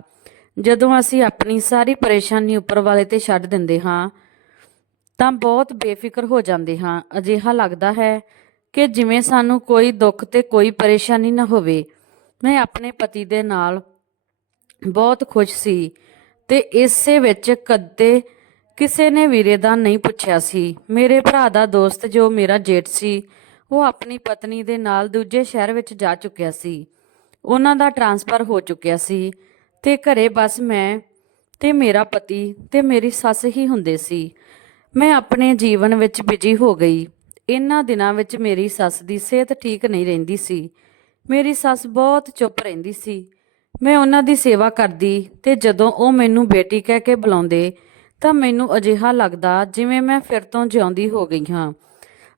ਜਦੋਂ ਅਸੀਂ ਆਪਣੀ ਸਾਰੀ ਪਰੇਸ਼ਾਨੀ ਉੱਪਰ ਵਾਲੇ ਤੇ ਛੱਡ ਦਿੰਦੇ ਹਾਂ ਤਾਂ ਬਹੁਤ ਬੇਫਿਕਰ ਹੋ ਜਾਂਦੇ ਹਾਂ। ਅਜਿਹਾ ਲੱਗਦਾ ਹੈ ਕਿ ਜਿਵੇਂ ਸਾਨੂੰ ਕੋਈ ਦੁੱਖ ਤੇ ਕੋਈ ਪਰੇਸ਼ਾਨੀ ਨਾ ਹੋਵੇ। ਮੈਂ ਆਪਣੇ ਪਤੀ ਦੇ ਨਾਲ ਬਹੁਤ ਖੁਸ਼ ਸੀ ਤੇ ਇਸੇ ਵਿੱਚ ਕਦੇ ਕਿਸੇ ਨੇ ਵੀਰੇ ਦਾ ਨਹੀਂ ਪੁੱਛਿਆ ਸੀ। ਮੇਰੇ ਭਰਾ ਦਾ ਦੋਸਤ ਜੋ ਮੇਰਾ ਜੇਠ ਸੀ ਉਹ ਆਪਣੀ ਪਤਨੀ ਦੇ ਨਾਲ ਦੂਜੇ ਸ਼ਹਿਰ ਵਿੱਚ ਜਾ ਚੁੱਕਿਆ ਸੀ। ਉਹਨਾਂ ਦਾ ਟਰਾਂਸਫਰ ਹੋ ਚੁੱਕਿਆ ਸੀ ਤੇ ਘਰੇ ਬਸ ਮੈਂ ਤੇ ਮੇਰਾ ਪਤੀ ਤੇ ਮੇਰੀ ਸੱਸ ਹੀ ਹੁੰਦੇ ਸੀ। ਮੈਂ ਆਪਣੇ ਜੀਵਨ ਵਿੱਚ ਬਿਜੀ ਹੋ ਗਈ। ਇਹਨਾਂ ਦਿਨਾਂ ਵਿੱਚ ਮੇਰੀ ਸੱਸ ਦੀ ਸਿਹਤ ਠੀਕ ਨਹੀਂ ਰਹਿੰਦੀ ਸੀ। ਮੇਰੀ ਸੱਸ ਬਹੁਤ ਚੁੱਪ ਰਹਿੰਦੀ ਸੀ। ਮੈਂ ਉਹਨਾਂ ਦੀ ਸੇਵਾ ਕਰਦੀ ਤੇ ਜਦੋਂ ਉਹ ਮੈਨੂੰ ਬੇਟੀ ਕਹਿ ਕੇ ਬੁਲਾਉਂਦੇ ਤਾਂ ਮੈਨੂੰ ਅਜਿਹਾ ਲੱਗਦਾ ਜਿਵੇਂ ਮੈਂ ਫਿਰ ਤੋਂ ਜਿਉਂਦੀ ਹੋ ਗਈ ਹਾਂ।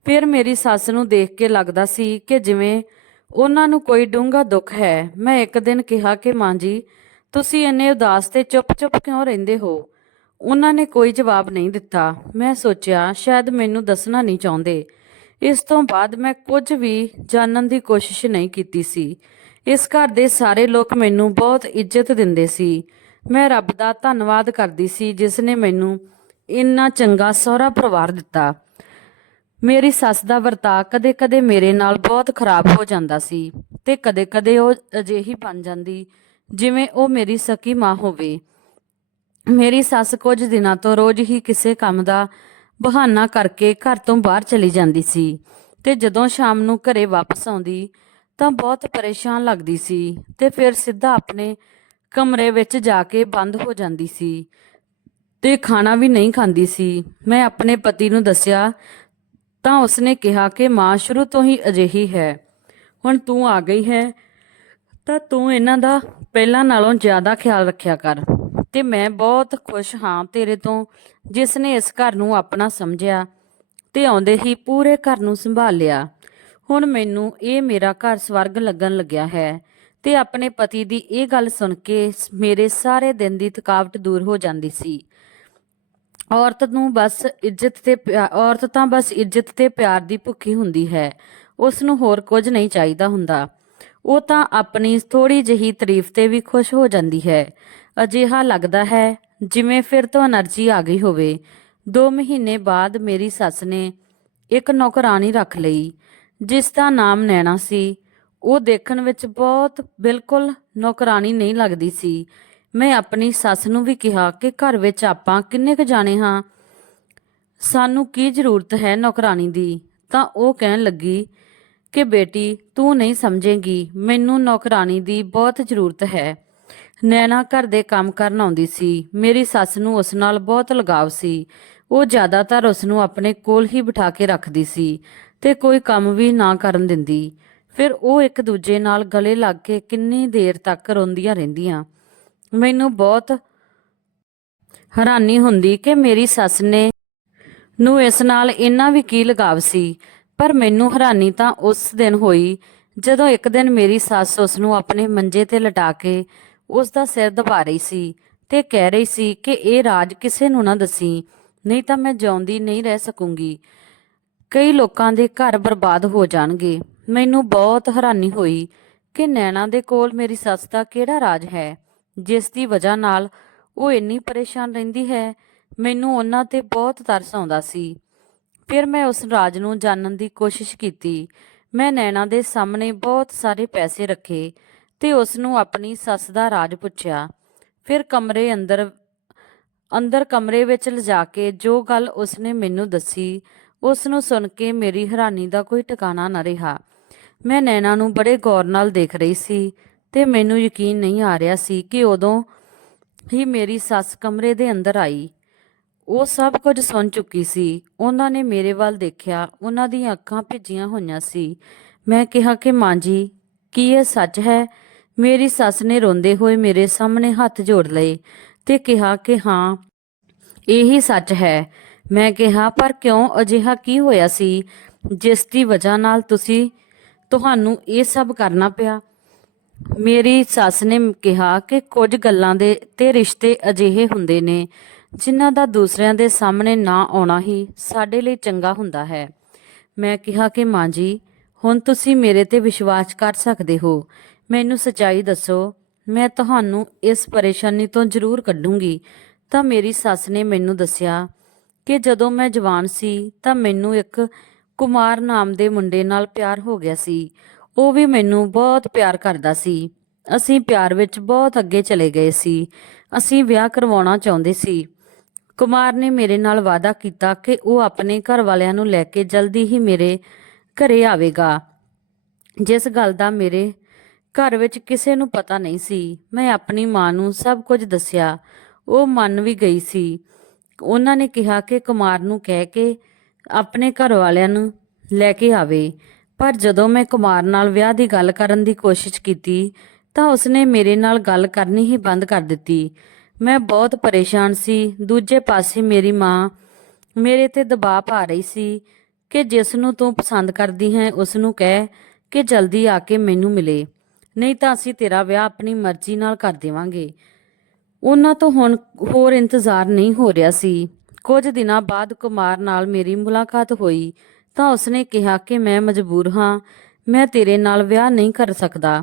ਫਿਰ ਮੇਰੀ ਸੱਸ ਨੂੰ ਦੇਖ ਕੇ ਲੱਗਦਾ ਸੀ ਕਿ ਜਿਵੇਂ ਉਹਨਾਂ ਨੂੰ ਕੋਈ ਡੂੰਘਾ ਦੁੱਖ ਹੈ। ਮੈਂ ਇੱਕ ਦਿਨ ਕਿਹਾ ਕਿ ਮਾਂ ਜੀ, ਤੁਸੀਂ ਇੰਨੇ ਉਦਾਸ ਤੇ ਚੁੱਪ-ਚੁੱਪ ਕਿਉਂ ਰਹਿੰਦੇ ਹੋ? ਉਹਨਾਂ ਨੇ ਕੋਈ ਜਵਾਬ ਨਹੀਂ ਦਿੱਤਾ। ਮੈਂ ਸੋਚਿਆ ਸ਼ਾਇਦ ਮੈਨੂੰ ਦੱਸਣਾ ਨਹੀਂ ਚਾਹੁੰਦੇ। ਇਸ ਤੋਂ ਬਾਅਦ ਮੈਂ ਕੁਝ ਵੀ ਜਾਣਨ ਦੀ ਕੋਸ਼ਿਸ਼ ਨਹੀਂ ਕੀਤੀ ਸੀ। ਇਸ ਘਰ ਦੇ ਸਾਰੇ ਲੋਕ ਮੈਨੂੰ ਬਹੁਤ ਇੱਜ਼ਤ ਦਿੰਦੇ ਸੀ। ਮੈਂ ਰੱਬ ਦਾ ਧੰਨਵਾਦ ਕਰਦੀ ਸੀ ਜਿਸ ਨੇ ਮੈਨੂੰ ਇੰਨਾ ਚੰਗਾ ਸਹੁਰਾ ਪਰਿਵਾਰ ਦਿੱਤਾ। ਮੇਰੀ ਸੱਸ ਦਾ ਵਰਤਾਅ ਕਦੇ-ਕਦੇ ਮੇਰੇ ਨਾਲ ਬਹੁਤ ਖਰਾਬ ਹੋ ਜਾਂਦਾ ਸੀ ਤੇ ਕਦੇ-ਕਦੇ ਉਹ ਅਜਿਹੀ ਬਣ ਜਾਂਦੀ ਜਿਵੇਂ ਉਹ ਮੇਰੀ ਸਕੀ ਮਾਂ ਹੋਵੇ। ਮੇਰੀ ਸੱਸ ਕੁਝ ਦਿਨਾਂ ਤੋਂ ਰੋਜ਼ ਹੀ ਕਿਸੇ ਕੰਮ ਦਾ ਬਹਾਨਾ ਕਰਕੇ ਘਰ ਤੋਂ ਬਾਹਰ ਚਲੀ ਜਾਂਦੀ ਸੀ ਤੇ ਜਦੋਂ ਸ਼ਾਮ ਨੂੰ ਘਰੇ ਵਾਪਸ ਆਉਂਦੀ ਤਾਂ ਬਹੁਤ ਪਰੇਸ਼ਾਨ ਲੱਗਦੀ ਸੀ ਤੇ ਫਿਰ ਸਿੱਧਾ ਆਪਣੇ ਕਮਰੇ ਵਿੱਚ ਜਾ ਕੇ ਬੰਦ ਹੋ ਜਾਂਦੀ ਸੀ ਤੇ ਖਾਣਾ ਵੀ ਨਹੀਂ ਖਾਂਦੀ ਸੀ। ਮੈਂ ਆਪਣੇ ਪਤੀ ਨੂੰ ਦੱਸਿਆ ਤਾਂ ਉਸਨੇ ਕਿਹਾ ਕਿ ਮਾਂ ਸ਼ੁਰੂ ਤੋਂ ਹੀ ਅਜਿਹੀ ਹੈ। ਹੁਣ ਤੂੰ ਆ ਗਈ ਹੈ ਤਾਂ ਤੂੰ ਇਹਨਾਂ ਦਾ ਪਹਿਲਾਂ ਨਾਲੋਂ ਜ਼ਿਆਦਾ ਖਿਆਲ ਰੱਖਿਆ ਕਰ ਤੇ ਮੈਂ ਬਹੁਤ ਖੁਸ਼ ਹਾਂ ਤੇਰੇ ਤੋਂ, ਜਿਸ ਨੇ ਇਸ ਘਰ ਨੂੰ ਆਪਣਾ ਸਮਝਿਆ ਤੇ ਆਉਂਦੇ ਹੀ ਪੂਰੇ ਘਰ ਨੂੰ ਸੰਭਾਲ ਲਿਆ। ਹੁਣ ਮੈਨੂੰ ਇਹ ਮੇਰਾ ਘਰ ਸਵਰਗ ਲੱਗਣ ਲੱਗਿਆ ਹੈ। ਤੇ ਆਪਣੇ ਪਤੀ ਦੀ ਇਹ ਗੱਲ ਸੁਣ ਕੇ ਮੇਰੇ ਸਾਰੇ ਦਿਨ ਦੀ ਥਕਾਵਟ ਦੂਰ ਹੋ ਜਾਂਦੀ ਸੀ। ਔਰਤ ਤਾਂ ਬਸ ਇੱਜ਼ਤ ਤੇ ਪਿਆਰ ਦੀ ਭੁੱਖੀ ਹੁੰਦੀ ਹੈ। ਉਸ ਨੂੰ ਹੋਰ ਕੁਝ ਨਹੀਂ ਚਾਹੀਦਾ ਹੁੰਦਾ। ਉਹ ਤਾਂ ਆਪਣੀ ਥੋੜੀ ਜਿਹੀ ਤਾਰੀਫ ਤੇ ਵੀ ਖੁਸ਼ ਹੋ ਜਾਂਦੀ ਹੈ। ਅਜਿਹਾ ਲੱਗਦਾ ਹੈ ਜਿਵੇਂ ਫਿਰ ਤੋਂ એનર્ਜੀ ਆ ਗਈ ਹੋਵੇ। 2 ਮਹੀਨੇ ਬਾਅਦ ਮੇਰੀ ਸੱਸ ਨੇ ਇੱਕ ਨੌਕਰਾਣੀ ਰੱਖ ਲਈ, ਜਿਸ ਦਾ ਨਾਮ ਨੈਣਾ ਸੀ। ਉਹ ਦੇਖਣ ਵਿੱਚ ਬਿਲਕੁਲ ਨੌਕਰਾਣੀ ਨਹੀਂ ਲੱਗਦੀ ਸੀ। ਮੈਂ ਆਪਣੀ ਸੱਸ ਨੂੰ ਵੀ ਕਿਹਾ ਕਿ ਘਰ ਵਿੱਚ ਆਪਾਂ ਕਿੰਨੇ ਕੁ ਜਾਣੇ ਹਾਂ, ਸਾਨੂੰ ਕੀ ਜ਼ਰੂਰਤ ਹੈ ਨੌਕਰਾਣੀ ਦੀ। ਤਾਂ ਉਹ ਕਹਿਣ ਲੱਗੀ ਕਿ ਬੇਟੀ, ਤੂੰ ਨਹੀਂ ਸਮਝੇਂਗੀ, ਮੈਨੂੰ ਨੌਕਰਾਣੀ ਦੀ ਬਹੁਤ ਜ਼ਰੂਰਤ ਹੈ। ਨੈਣਾ ਘਰ ਦੇ ਕੰਮ ਕਰਨ ਆਉਂਦੀ ਸੀ। ਮੇਰੀ ਸੱਸ ਨੂੰ ਉਸ ਨਾਲ ਬਹੁਤ ਲਗਾਵ ਸੀ। ਉਹ ਜ਼ਿਆਦਾਤਰ ਉਸ ਨੂੰ ਆਪਣੇ ਕੋਲ ਹੀ ਬਿਠਾ ਕੇ ਰੱਖਦੀ ਸੀ ਤੇ ਕੋਈ ਕੰਮ ਵੀ ਨਾ ਕਰਨ ਦਿੰਦੀ। ਫਿਰ ਉਹ ਇੱਕ ਦੂਜੇ ਨਾਲ ਗਲੇ ਲੱਗ ਕੇ ਕਿੰਨੀ ਦੇਰ ਤੱਕ ਰੋਂਦੀਆਂ ਰਹਿੰਦੀਆਂ। ਮੈਨੂੰ ਬਹੁਤ ਹੈਰਾਨੀ ਹੁੰਦੀ ਕਿ ਮੇਰੀ ਸੱਸ ਨੂੰ ਇਸ ਨਾਲ ਇੰਨਾ ਵੀ ਕੀ ਲਗਾਵ ਸੀ। ਪਰ ਮੈਨੂੰ ਹੈਰਾਨੀ ਤਾਂ ਉਸ ਦਿਨ ਹੋਈ ਜਦੋਂ ਇੱਕ ਦਿਨ ਮੇਰੀ ਸੱਸ ਉਸ ਨੂੰ ਆਪਣੇ ਮੰਜੇ ਤੇ ਲਿਟਾ ਕੇ ਉਸ ਦਾ ਸਿਰ ਦਬਾ ਰਹੀ ਸੀ ਤੇ ਕਹਿ ਰਹੀ ਸੀ ਕਿ ਇਹ ਰਾਜ ਕਿਸੇ ਨੂੰ ਨਾ ਦੱਸੀ, ਨਹੀਂ ਤਾਂ ਮੈਂ ਜਿਉਂਦੀ ਨਹੀਂ ਰਹਿ ਸਕੂੰਗੀ। ਕਈ ਲੋਕਾਂ ਦੇ ਘਰ ਬਰਬਾਦ ਹੋ ਜਾਣਗੇ। ਮੈਨੂੰ ਬਹੁਤ ਹੈਰਾਨੀ ਹੋਈ ਕਿ ਨੈਣਾ ਦੇ ਕੋਲ ਮੇਰੀ ਸੱਸ ਦਾ ਕਿਹੜਾ ਰਾਜ ਹੈ, ਜਿਸ ਦੀ ਵਜ੍ਹਾ ਨਾਲ ਉਹ ਇੰਨੀ ਪਰੇਸ਼ਾਨ ਰਹਿੰਦੀ ਹੈ। ਮੈਨੂੰ ਉਹਨਾਂ ਤੇ ਬਹੁਤ ਤਰਸ ਆਉਂਦਾ ਸੀ। ਫਿਰ ਮੈਂ ਉਸ ਰਾਜ ਨੂੰ ਜਾਣਨ ਦੀ ਕੋਸ਼ਿਸ਼ ਕੀਤੀ। ਮੈਂ ਨੈਣਾ ਦੇ ਸਾਹਮਣੇ ਬਹੁਤ ਸਾਰੇ ਪੈਸੇ ਰੱਖੇ ਤੇ ਉਸ ਨੂੰ ਆਪਣੀ ਸੱਸ ਦਾ ਰਾਜ ਪੁੱਛਿਆ। ਫਿਰ ਅੰਦਰ ਕਮਰੇ ਵਿੱਚ ਲਿਜਾ ਕੇ ਜੋ ਗੱਲ ਉਸਨੇ ਮੈਨੂੰ ਦੱਸੀ, ਉਸ ਨੂੰ ਸੁਣ ਕੇ ਮੇਰੀ ਹੈਰਾਨੀ ਦਾ ਕੋਈ ਟਿਕਾਣਾ ਨਾ ਰਿਹਾ। ਮੈਂ ਨੈਣਾ ਨੂੰ ਬੜੇ ਗੌਰ ਨਾਲ ਦੇਖ ਰਹੀ ਸੀ ਤੇ ਮੈਨੂੰ ਯਕੀਨ ਨਹੀਂ ਆ ਰਿਹਾ ਸੀ ਕਿ ਉਦੋਂ ਹੀ ਮੇਰੀ ਸੱਸ ਕਮਰੇ ਦੇ ਅੰਦਰ ਆਈ। ਉਹ ਸਭ ਕੁਝ ਸੁਣ ਚੁੱਕੀ ਸੀ। ਉਹਨਾਂ ਨੇ ਮੇਰੇ ਵੱਲ ਦੇਖਿਆ। ਉਹਨਾਂ ਦੀਆਂ ਅੱਖਾਂ ਭਿੱਜੀਆਂ ਹੋਈਆਂ ਸੀ। ਮੈਂ ਕਿਹਾ ਕਿ ਮਾਂ ਜੀ, ਕੀ ਇਹ ਸੱਚ ਹੈ? ਮੇਰੀ ਸੱਸ ਨੇ ਰੋਂਦੇ ਹੋਏ ਮੇਰੇ ਸਾਹਮਣੇ ਹੱਥ ਜੋੜ ਲਏ ਤੇ ਕਿਹਾ ਕਿ ਹਾਂ, ਇਹੀ ਸੱਚ ਹੈ। ਮੈਂ ਕਿਹਾ, ਪਰ ਕਿਉਂ? ਅਜਿਹਾ ਕੀ ਹੋਇਆ ਸੀ ਜਿਸ ਦੀ ਵਜ੍ਹਾ ਨਾਲ ਤੁਹਾਨੂੰ ਇਹ ਸਭ ਕਰਨਾ ਪਿਆ? ਮੇਰੀ ਸੱਸ ਨੇ ਕਿਹਾ ਕਿ ਕੁਝ ਗੱਲਾਂ ਤੇ ਰਿਸ਼ਤੇ ਅਜਿਹੇ ਹੁੰਦੇ ਨੇ ਜਿਨ੍ਹਾਂ ਦਾ ਦੂਸਰਿਆਂ ਦੇ ਸਾਹਮਣੇ ਨਾ ਆਉਣਾ ਹੀ ਸਾਡੇ ਲਈ ਚੰਗਾ ਹੁੰਦਾ ਹੈ। ਮੈਂ ਕਿਹਾ ਕਿ ਮਾਂ ਜੀ, ਹੁਣ ਤੁਸੀਂ ਮੇਰੇ ਤੇ ਵਿਸ਼ਵਾਸ ਕਰ ਸਕਦੇ ਹੋ। ਮੈਨੂੰ ਸੱਚਾਈ ਦੱਸੋ, ਮੈਂ ਤੁਹਾਨੂੰ ਇਸ ਪਰੇਸ਼ਾਨੀ ਤੋਂ ਜ਼ਰੂਰ ਕੱਢੂੰਗੀ। ਤਾਂ ਮੇਰੀ ਸੱਸ ਨੇ ਮੈਨੂੰ ਦੱਸਿਆ ਕਿ ਜਦੋਂ ਮੈਂ ਜਵਾਨ ਸੀ ਤਾਂ ਮੈਨੂੰ ਇੱਕ ਕੁਮਾਰ ਨਾਮ ਦੇ ਮੁੰਡੇ ਨਾਲ ਪਿਆਰ ਹੋ ਗਿਆ ਸੀ। ਉਹ ਵੀ ਮੈਨੂੰ ਬਹੁਤ ਪਿਆਰ ਕਰਦਾ ਸੀ। ਅਸੀਂ ਪਿਆਰ ਵਿੱਚ ਬਹੁਤ ਅੱਗੇ ਚਲੇ ਗਏ ਸੀ। ਅਸੀਂ ਵਿਆਹ ਕਰਵਾਉਣਾ ਚਾਹੁੰਦੇ ਸੀ। ਕੁਮਾਰ ਨੇ ਮੇਰੇ ਨਾਲ ਵਾਅਦਾ ਕੀਤਾ ਕਿ ਉਹ ਆਪਣੇ ਘਰ ਵਾਲਿਆਂ ਨੂੰ ਲੈ ਕੇ ਜਲਦੀ ਹੀ ਮੇਰੇ ਘਰੇ ਆਵੇਗਾ। ਜਿਸ ਗੱਲ ਦਾ ਮੇਰੇ ਘਰ ਵਿੱਚ ਕਿਸੇ ਨੂੰ ਪਤਾ ਨਹੀਂ ਸੀ। ਮੈਂ ਆਪਣੀ ਮਾਂ ਨੂੰ ਸਭ ਕੁਝ ਦੱਸਿਆ। ਉਹ ਮੰਨ ਵੀ ਗਈ ਸੀ। ਉਹਨਾਂ ਨੇ ਕਿਹਾ ਕਿ ਕੁਮਾਰ ਨੂੰ ਕਹਿ ਕੇ ਆਪਣੇ ਘਰ ਵਾਲਿਆਂ ਨੂੰ ਲੈ ਕੇ ਆਵੇ। ਪਰ ਜਦੋਂ ਮੈਂ ਕੁਮਾਰ ਨਾਲ ਵਿਆਹ ਦੀ ਗੱਲ ਕਰਨ ਦੀ ਕੋਸ਼ਿਸ਼ ਕੀਤੀ ਤਾਂ ਉਸਨੇ ਮੇਰੇ ਨਾਲ ਗੱਲ ਕਰਨੀ ਹੀ ਬੰਦ ਕਰ ਦਿੱਤੀ। ਮੈਂ ਬਹੁਤ ਪਰੇਸ਼ਾਨ ਸੀ। ਦੂਜੇ ਪਾਸੇ ਮੇਰੀ ਮਾਂ ਮੇਰੇ ਤੇ ਦਬਾਅ ਪਾ ਰਹੀ ਸੀ ਕਿ ਜਿਸ ਨੂੰ ਤੂੰ ਪਸੰਦ ਕਰਦੀ ਹੈ ਉਸ ਨੂੰ ਕਹਿ ਕਿ ਜਲਦੀ ਆ ਕੇ ਮੈਨੂੰ ਮਿਲੇ, ਨਹੀਂ ਤਾਂ ਅਸੀਂ ਤੇਰਾ ਵਿਆਹ ਆਪਣੀ ਮਰਜ਼ੀ ਨਾਲ ਕਰ ਦੇਵਾਂਗੇ। ਉਹਨਾਂ ਤੋਂ ਹੁਣ ਹੋਰ ਇੰਤਜ਼ਾਰ ਨਹੀਂ ਹੋ ਰਿਹਾ ਸੀ। ਕੁਝ ਦਿਨਾਂ ਬਾਅਦ ਕੁਮਾਰ ਨਾਲ ਮੇਰੀ ਮੁਲਾਕਾਤ ਹੋਈ ਤਾਂ ਉਸਨੇ ਕਿਹਾ ਕਿ ਮੈਂ ਮਜਬੂਰ ਹਾਂ, ਮੈਂ ਤੇਰੇ ਨਾਲ ਵਿਆਹ ਨਹੀਂ ਕਰ ਸਕਦਾ।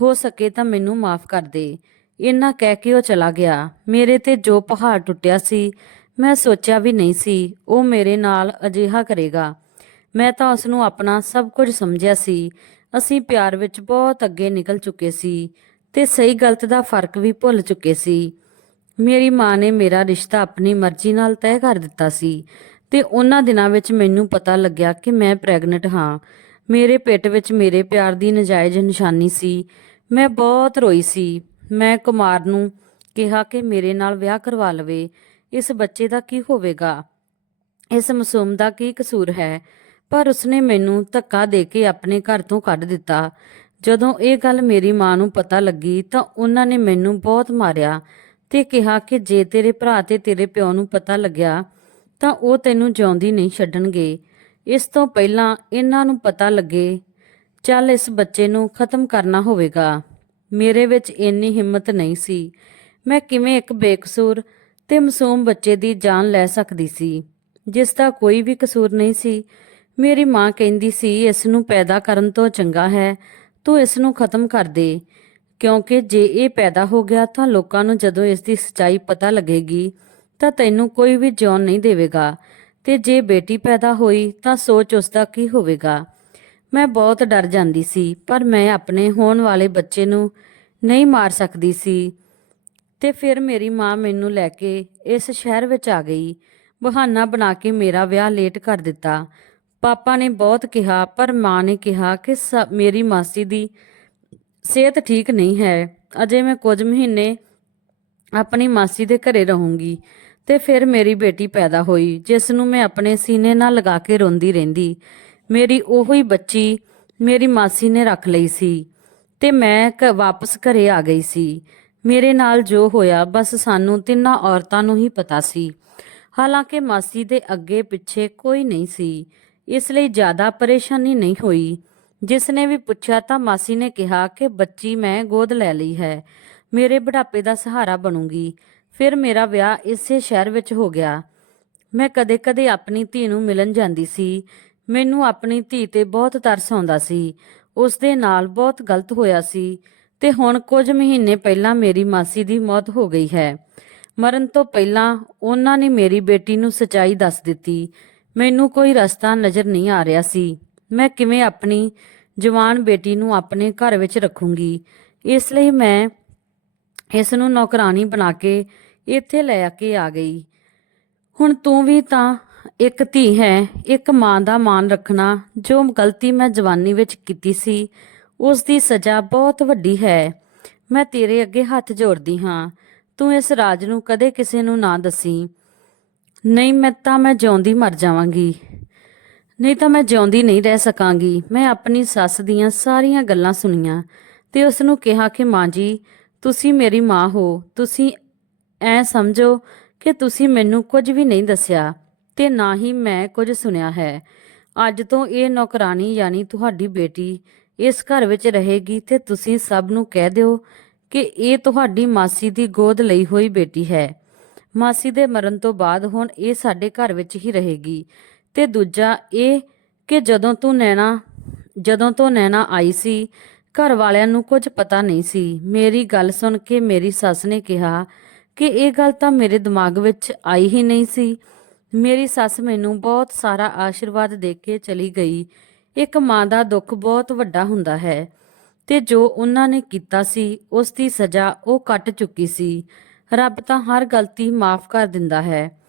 ਹੋ ਸਕੇ ਤਾਂ ਮੈਨੂੰ ਮਾਫ ਕਰ ਦੇ। ਇੰਨਾ ਕਹਿ ਕੇ ਉਹ ਚਲਾ ਗਿਆ। ਮੇਰੇ ਤੇ ਜੋ ਪਹਾੜ ਟੁੱਟਿਆ ਸੀ, ਮੈਂ ਸੋਚਿਆ ਵੀ ਨਹੀਂ ਸੀ ਉਹ ਮੇਰੇ ਨਾਲ ਅਜਿਹਾ ਕਰੇਗਾ। ਮੈਂ ਤਾਂ ਉਸ ਨੂੰ ਆਪਣਾ ਸਭ ਕੁਝ ਸਮਝਿਆ ਸੀ। ਅਸੀਂ ਪਿਆਰ ਵਿੱਚ ਬਹੁਤ ਅੱਗੇ ਨਿਕਲ ਚੁੱਕੇ ਸੀ ਤੇ ਸਹੀ ਗਲਤ ਦਾ ਫਰਕ ਵੀ ਭੁੱਲ ਚੁੱਕੇ ਸੀ। ਮੇਰੀ ਮਾਂ ਨੇ ਮੇਰਾ ਰਿਸ਼ਤਾ ਆਪਣੀ ਮਰਜ਼ੀ ਨਾਲ ਤੈਅ ਕਰ ਦਿੱਤਾ ਸੀ ਤੇ ਉਹਨਾਂ ਦਿਨਾਂ ਵਿੱਚ ਮੈਨੂੰ ਪਤਾ ਲੱਗਿਆ ਕਿ ਮੈਂ ਪ੍ਰੈਗਨੈਂਟ ਹਾਂ। ਮੇਰੇ ਪਿੱਠ ਵਿੱਚ ਮੇਰੇ ਪਿਆਰ ਦੀ ਨਜਾਇਜ਼ ਨਿਸ਼ਾਨੀ ਸੀ। ਮੈਂ ਬਹੁਤ ਰੋਈ ਸੀ। ਮੈਂ ਕੁਮਾਰ ਨੂੰ ਕਿਹਾ ਕਿ ਮੇਰੇ ਨਾਲ ਵਿਆਹ ਕਰਵਾ ਲਵੇ। ਇਸ ਬੱਚੇ ਦਾ ਕੀ ਹੋਵੇਗਾ? ਇਸ ਮਾਸੂਮ ਦਾ ਕੀ ਕਸੂਰ ਹੈ? ਪਰ ਉਸਨੇ ਮੈਨੂੰ ਧੱਕਾ ਦੇ ਕੇ ਆਪਣੇ ਘਰ ਤੋਂ ਕੱਢ ਦਿੱਤਾ। ਜਦੋਂ ਇਹ ਗੱਲ ਮੇਰੀ ਮਾਂ ਨੂੰ ਪਤਾ ਲੱਗੀ ਤਾਂ ਉਹਨਾਂ ਨੇ ਮੈਨੂੰ ਬਹੁਤ ਮਾਰਿਆ ਤੇ ਕਿਹਾ ਕਿ ਜੇ ਤੇਰੇ ਭਰਾ ਤੇ ਤੇਰੇ ਪਿਓ ਨੂੰ ਪਤਾ ਲੱਗਿਆ ਤਾਂ ਉਹ ਤੈਨੂੰ ਜਿਉਂਦੀ ਨਹੀਂ ਛੱਡਣਗੇ। ਇਸ ਤੋਂ ਪਹਿਲਾਂ ਇਹਨਾਂ ਨੂੰ ਪਤਾ ਲੱਗੇ, ਚੱਲ ਇਸ ਬੱਚੇ ਨੂੰ ਖਤਮ ਕਰਨਾ ਹੋਵੇਗਾ। ਮੇਰੇ ਵਿੱਚ ਇੰਨੀ ਹਿੰਮਤ ਨਹੀਂ ਸੀ। ਮੈਂ ਕਿਵੇਂ ਇੱਕ ਬੇਕਸੂਰ ਤੇ ਮਾਸੂਮ ਬੱਚੇ ਦੀ ਜਾਨ ਲੈ ਸਕਦੀ ਸੀ, ਜਿਸ ਦਾ ਕੋਈ ਵੀ ਕਸੂਰ ਨਹੀਂ ਸੀ। ਮੇਰੀ ਮਾਂ ਕਹਿੰਦੀ ਸੀ, ਇਸ ਨੂੰ ਪੈਦਾ ਕਰਨ ਤੋਂ ਚੰਗਾ ਹੈ ਤੂੰ ਇਸ ਨੂੰ ਖਤਮ ਕਰ ਦੇ, ਕਿਉਂਕਿ ਜੇ ਇਹ ਪੈਦਾ ਹੋ ਗਿਆ ਤਾਂ ਲੋਕਾਂ ਨੂੰ ਜਦੋਂ ਇਸ ਦੀ ਸੱਚਾਈ ਪਤਾ ਲੱਗੇਗੀ ਤਾਂ ਤੈਨੂੰ ਕੋਈ ਵੀ ਜਿਉਣ ਨਹੀਂ ਦੇਵੇਗਾ, ਤੇ ਜੇ ਬੇਟੀ ਪੈਦਾ ਹੋਈ ਤਾਂ ਸੋਚ ਉਸ ਦਾ ਕੀ ਹੋਵੇਗਾ। ਮੈਂ ਬਹੁਤ ਡਰ ਜਾਂਦੀ ਸੀ, ਪਰ ਮੈਂ ਆਪਣੇ ਹੋਣ ਵਾਲੇ ਬੱਚੇ ਨੂੰ ਨਹੀਂ ਮਾਰ ਸਕਦੀ ਸੀ। ਤੇ ਫਿਰ ਮੇਰੀ ਮਾਂ ਮੈਨੂੰ ਲੈ ਕੇ ਇਸ ਸ਼ਹਿਰ ਵਿੱਚ ਆ ਗਈ। ਬਹਾਨਾ ਬਣਾ ਕੇ ਮੇਰਾ ਵਿਆਹ ਲੇਟ ਕਰ ਦਿੱਤਾ। ਪਾਪਾ ਨੇ ਬਹੁਤ ਕਿਹਾ, ਪਰ ਮਾਂ ਨੇ ਕਿਹਾ ਕਿ ਮੇਰੀ ਮਾਸੀ ਦੀ ਸਿਹਤ ਠੀਕ ਨਹੀਂ ਹੈ, ਅਜੇ ਮੈਂ ਕੁਝ ਮਹੀਨੇ ਆਪਣੀ ਮਾਸੀ ਦੇ ਘਰੇ ਰਹੂੰਗੀ। ਤੇ ਫਿਰ ਮੇਰੀ ਬੇਟੀ ਪੈਦਾ ਹੋਈ, ਜਿਸ ਨੂੰ ਮੈਂ ਆਪਣੇ ਸੀਨੇ ਨਾਲ ਲਗਾ ਕੇ ਰੋਂਦੀ ਰਹਿੰਦੀ। ਮੇਰੀ ਉਹੀ ਬੱਚੀ ਮੇਰੀ ਮਾਸੀ ਨੇ ਰੱਖ ਲਈ ਸੀ ਤੇ ਮੈਂ ਵਾਪਸ ਘਰੇ ਆ ਗਈ ਸੀ। ਮੇਰੇ ਨਾਲ ਜੋ ਹੋਇਆ ਬਸ ਸਾਨੂੰ ਤਿੰਨਾਂ ਔਰਤਾਂ ਨੂੰ ਹੀ ਪਤਾ ਸੀ। ਹਾਲਾਂਕਿ ਮਾਸੀ ਦੇ ਅੱਗੇ ਪਿੱਛੇ ਕੋਈ ਨਹੀਂ ਸੀ, ਇਸ ਲਈ ਜ਼ਿਆਦਾ ਪਰੇਸ਼ਾਨੀ ਨਹੀਂ ਹੋਈ। ਜਿਸ ਨੇ ਵੀ ਪੁੱਛਿਆ ਤਾਂ ਮਾਸੀ ਨੇ ਕਿਹਾ ਕਿ ਬੱਚੀ ਮੈਂ ਗੋਦ ਲੈ ਲਈ ਹੈ, ਮੇਰੇ ਬੁਢਾਪੇ ਦਾ ਸਹਾਰਾ ਬਣੂਗੀ। ਫਿਰ ਮੇਰਾ ਵਿਆਹ ਇਸੇ ਸ਼ਹਿਰ ਵਿੱਚ ਹੋ ਗਿਆ। ਮੈਂ ਕਦੇ-ਕਦੇ ਆਪਣੀ ਧੀ ਨੂੰ ਮਿਲਣ ਜਾਂਦੀ ਸੀ। ਮੈਨੂੰ ਆਪਣੀ ਧੀ ਤੇ ਬਹੁਤ ਤਰਸ ਆਉਂਦਾ ਸੀ। ਉਸ ਦੇ ਨਾਲ ਬਹੁਤ ਗਲਤ ਹੋਇਆ ਸੀ ਤੇ ਹੁਣ ਕੁਝ ਮਹੀਨੇ ਪਹਿਲਾਂ ਮੇਰੀ ਮਾਸੀ ਦੀ ਮੌਤ ਹੋ ਗਈ ਹੈ। ਮਰਨ ਤੋਂ ਪਹਿਲਾਂ ਉਹਨਾਂ ਨੇ ਮੇਰੀ ਬੇਟੀ ਨੂੰ ਸੱਚਾਈ ਦੱਸ ਦਿੱਤੀ। ਮੈਨੂੰ ਕੋਈ ਰਸਤਾ ਨਜ਼ਰ ਨਹੀਂ ਆ ਰਿਹਾ ਸੀ। ਮੈਂ ਕਿਵੇਂ ਆਪਣੀ ਜਵਾਨ ਬੇਟੀ ਨੂੰ ਆਪਣੇ ਘਰ ਵਿੱਚ ਰੱਖੂੰਗੀ। ਇਸ ਲਈ ਮੈਂ ਇਸ ਨੂੰ ਨੌਕਰਾਨੀ ਬਣਾ ਕੇ ਇੱਥੇ ਲੈ ਕੇ ਆ ਗਈ। ਹੁਣ ਤੂੰ ਵੀ ਤਾਂ ਇੱਕ ਧੀ ਹੈ। ਇੱਕ ਮਾਂ ਦਾ ਮਾਣ ਰੱਖਣਾ। ਜੋ ਗਲਤੀ ਮੈਂ ਜਵਾਨੀ ਵਿੱਚ ਕੀਤੀ ਸੀ, ਉਸ ਦੀ ਸਜ਼ਾ ਬਹੁਤ ਵੱਡੀ ਹੈ। ਮੈਂ ਤੇਰੇ ਅੱਗੇ ਹੱਥ ਜੋੜਦੀ ਹਾਂ, ਤੂੰ ਇਸ ਰਾਜ ਨੂੰ ਕਦੇ ਕਿਸੇ ਨੂੰ ਨਾ ਦੱਸੀ। ਨਹੀਂ ਮੈਂ ਜਿਉਂਦੀ ਮਰ ਜਾਵਾਂਗੀ। ਨਹੀਂ ਤਾਂ ਮੈਂ ਜਿਉਂਦੀ ਨਹੀਂ ਰਹਿ ਸਕਾਂਗੀ। ਮੈਂ ਆਪਣੀ ਸੱਸ ਦੀਆਂ ਸਾਰੀਆਂ ਗੱਲਾਂ ਸੁਣੀਆਂ ਤੇ ਉਸ ਨੂੰ ਕਿਹਾ ਕਿ ਮਾਂ ਜੀ, ਤੁਸੀਂ ਮੇਰੀ ਮਾਂ ਹੋ। ਤੁਸੀਂ ਐ ਸਮਝੋ ਕਿ ਤੁਸੀਂ ਮੈਨੂੰ ਕੁਝ ਵੀ ਨਹੀਂ ਦੱਸਿਆ ਤੇ ਨਾ ਹੀ ਮੈਂ ਕੁਝ ਸੁਣਿਆ ਹੈ। ਅੱਜ ਤੋਂ ਇਹ ਨੌਕਰਾਨੀ ਯਾਨੀ ਤੁਹਾਡੀ ਬੇਟੀ ਇਸ ਘਰ ਵਿੱਚ ਰਹੇਗੀ ਤੇ ਤੁਸੀਂ ਸਭ ਨੂੰ ਕਹਿ ਦਿਓ ਕਿ ਇਹ ਤੁਹਾਡੀ ਮਾਸੀ ਦੀ ਗੋਦ ਲਈ ਹੋਈ ਬੇਟੀ ਹੈ। ਮਾਸੀ ਦੇ ਮਰਨ ਤੋਂ ਬਾਅਦ ਹੁਣ ਇਹ ਸਾਡੇ ਘਰ ਵਿੱਚ ਹੀ ਰਹੇਗੀ। ਤੇ ਦੂਜਾ ਇਹ ਕਿ ਜਦੋਂ ਤੋਂ ਨੈਣਾ ਆਈ ਸੀ, ਘਰ ਵਾਲਿਆਂ ਨੂੰ ਕੁਝ ਪਤਾ ਨਹੀਂ ਸੀ। ਮੇਰੀ ਗੱਲ ਸੁਣ ਕੇ ਮੇਰੀ ਸੱਸ ਨੇ ਕਿਹਾ ਕਿ ਇਹ ਗੱਲ ਤਾਂ ਮੇਰੇ ਦਿਮਾਗ ਵਿੱਚ ਆਈ ਹੀ ਨਹੀਂ ਸੀ। ਮੇਰੀ ਸੱਸ ਮੈਨੂੰ ਬਹੁਤ ਸਾਰਾ ਆਸ਼ੀਰਵਾਦ ਦੇ ਕੇ ਚਲੀ ਗਈ। ਇੱਕ ਮਾਂ ਦਾ ਦੁੱਖ ਬਹੁਤ ਵੱਡਾ ਹੁੰਦਾ ਹੈ ਤੇ ਜੋ ਉਹਨਾਂ ਨੇ ਕੀਤਾ ਸੀ, ਉਸ ਦੀ ਸਜ਼ਾ ਉਹ ਕੱਟ ਚੁੱਕੀ ਸੀ। ਰੱਬ ਤਾਂ ਹਰ ਗਲਤੀ ਮਾਫ ਕਰ ਦਿੰਦਾ ਹੈ,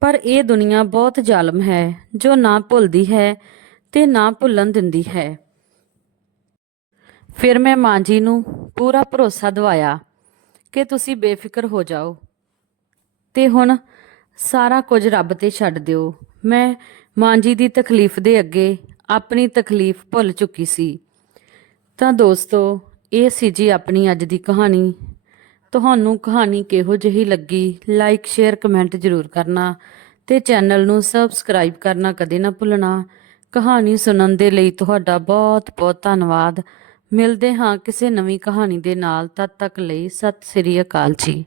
ਪਰ ਇਹ ਦੁਨੀਆ ਬਹੁਤ ਜ਼ਾਲਮ ਹੈ, ਜੋ ਨਾ ਭੁੱਲਦੀ ਹੈ ਤੇ ਨਾ ਭੁੱਲਣ ਦਿੰਦੀ ਹੈ। ਫਿਰ ਮੈਂ ਮਾਂ ਜੀ ਨੂੰ ਪੂਰਾ ਭਰੋਸਾ ਦਿਵਾਇਆ ਕਿ ਤੁਸੀਂ ਬੇਫਿਕਰ ਹੋ ਜਾਓ ਤੇ ਹੁਣ ਸਾਰਾ ਕੁਝ ਰੱਬ ਤੇ ਛੱਡ ਦਿਓ। ਮੈਂ ਮਾਂ ਜੀ ਦੀ ਤਕਲੀਫ ਦੇ ਅੱਗੇ ਆਪਣੀ ਤਕਲੀਫ ਭੁੱਲ ਚੁੱਕੀ ਸੀ। ਤਾਂ ਦੋਸਤੋ, ਇਹ ਸੀ ਜੀ ਆਪਣੀ ਅੱਜ ਦੀ ਕਹਾਣੀ। ਤੁਹਾਨੂੰ ਕਹਾਣੀ ਕਿਹੋ ਜਿਹੀ ਲੱਗੀ, ਲਾਈਕ ਸ਼ੇਅਰ ਕਮੈਂਟ ਜ਼ਰੂਰ ਕਰਨਾ ਤੇ ਚੈਨਲ ਨੂੰ ਸਬਸਕ੍ਰਾਈਬ ਕਰਨਾ ਕਦੇ ਨਾ ਭੁੱਲਣਾ। ਕਹਾਣੀ ਸੁਣਨ ਦੇ ਲਈ ਤੁਹਾਡਾ ਬਹੁਤ ਬਹੁਤ ਧੰਨਵਾਦ। ਮਿਲਦੇ ਹਾਂ ਕਿਸੇ ਨਵੀਂ ਕਹਾਣੀ ਦੇ ਨਾਲ। ਤਦ ਤੱਕ ਲਈ ਸਤਿ ਸ੍ਰੀ ਅਕਾਲ ਜੀ।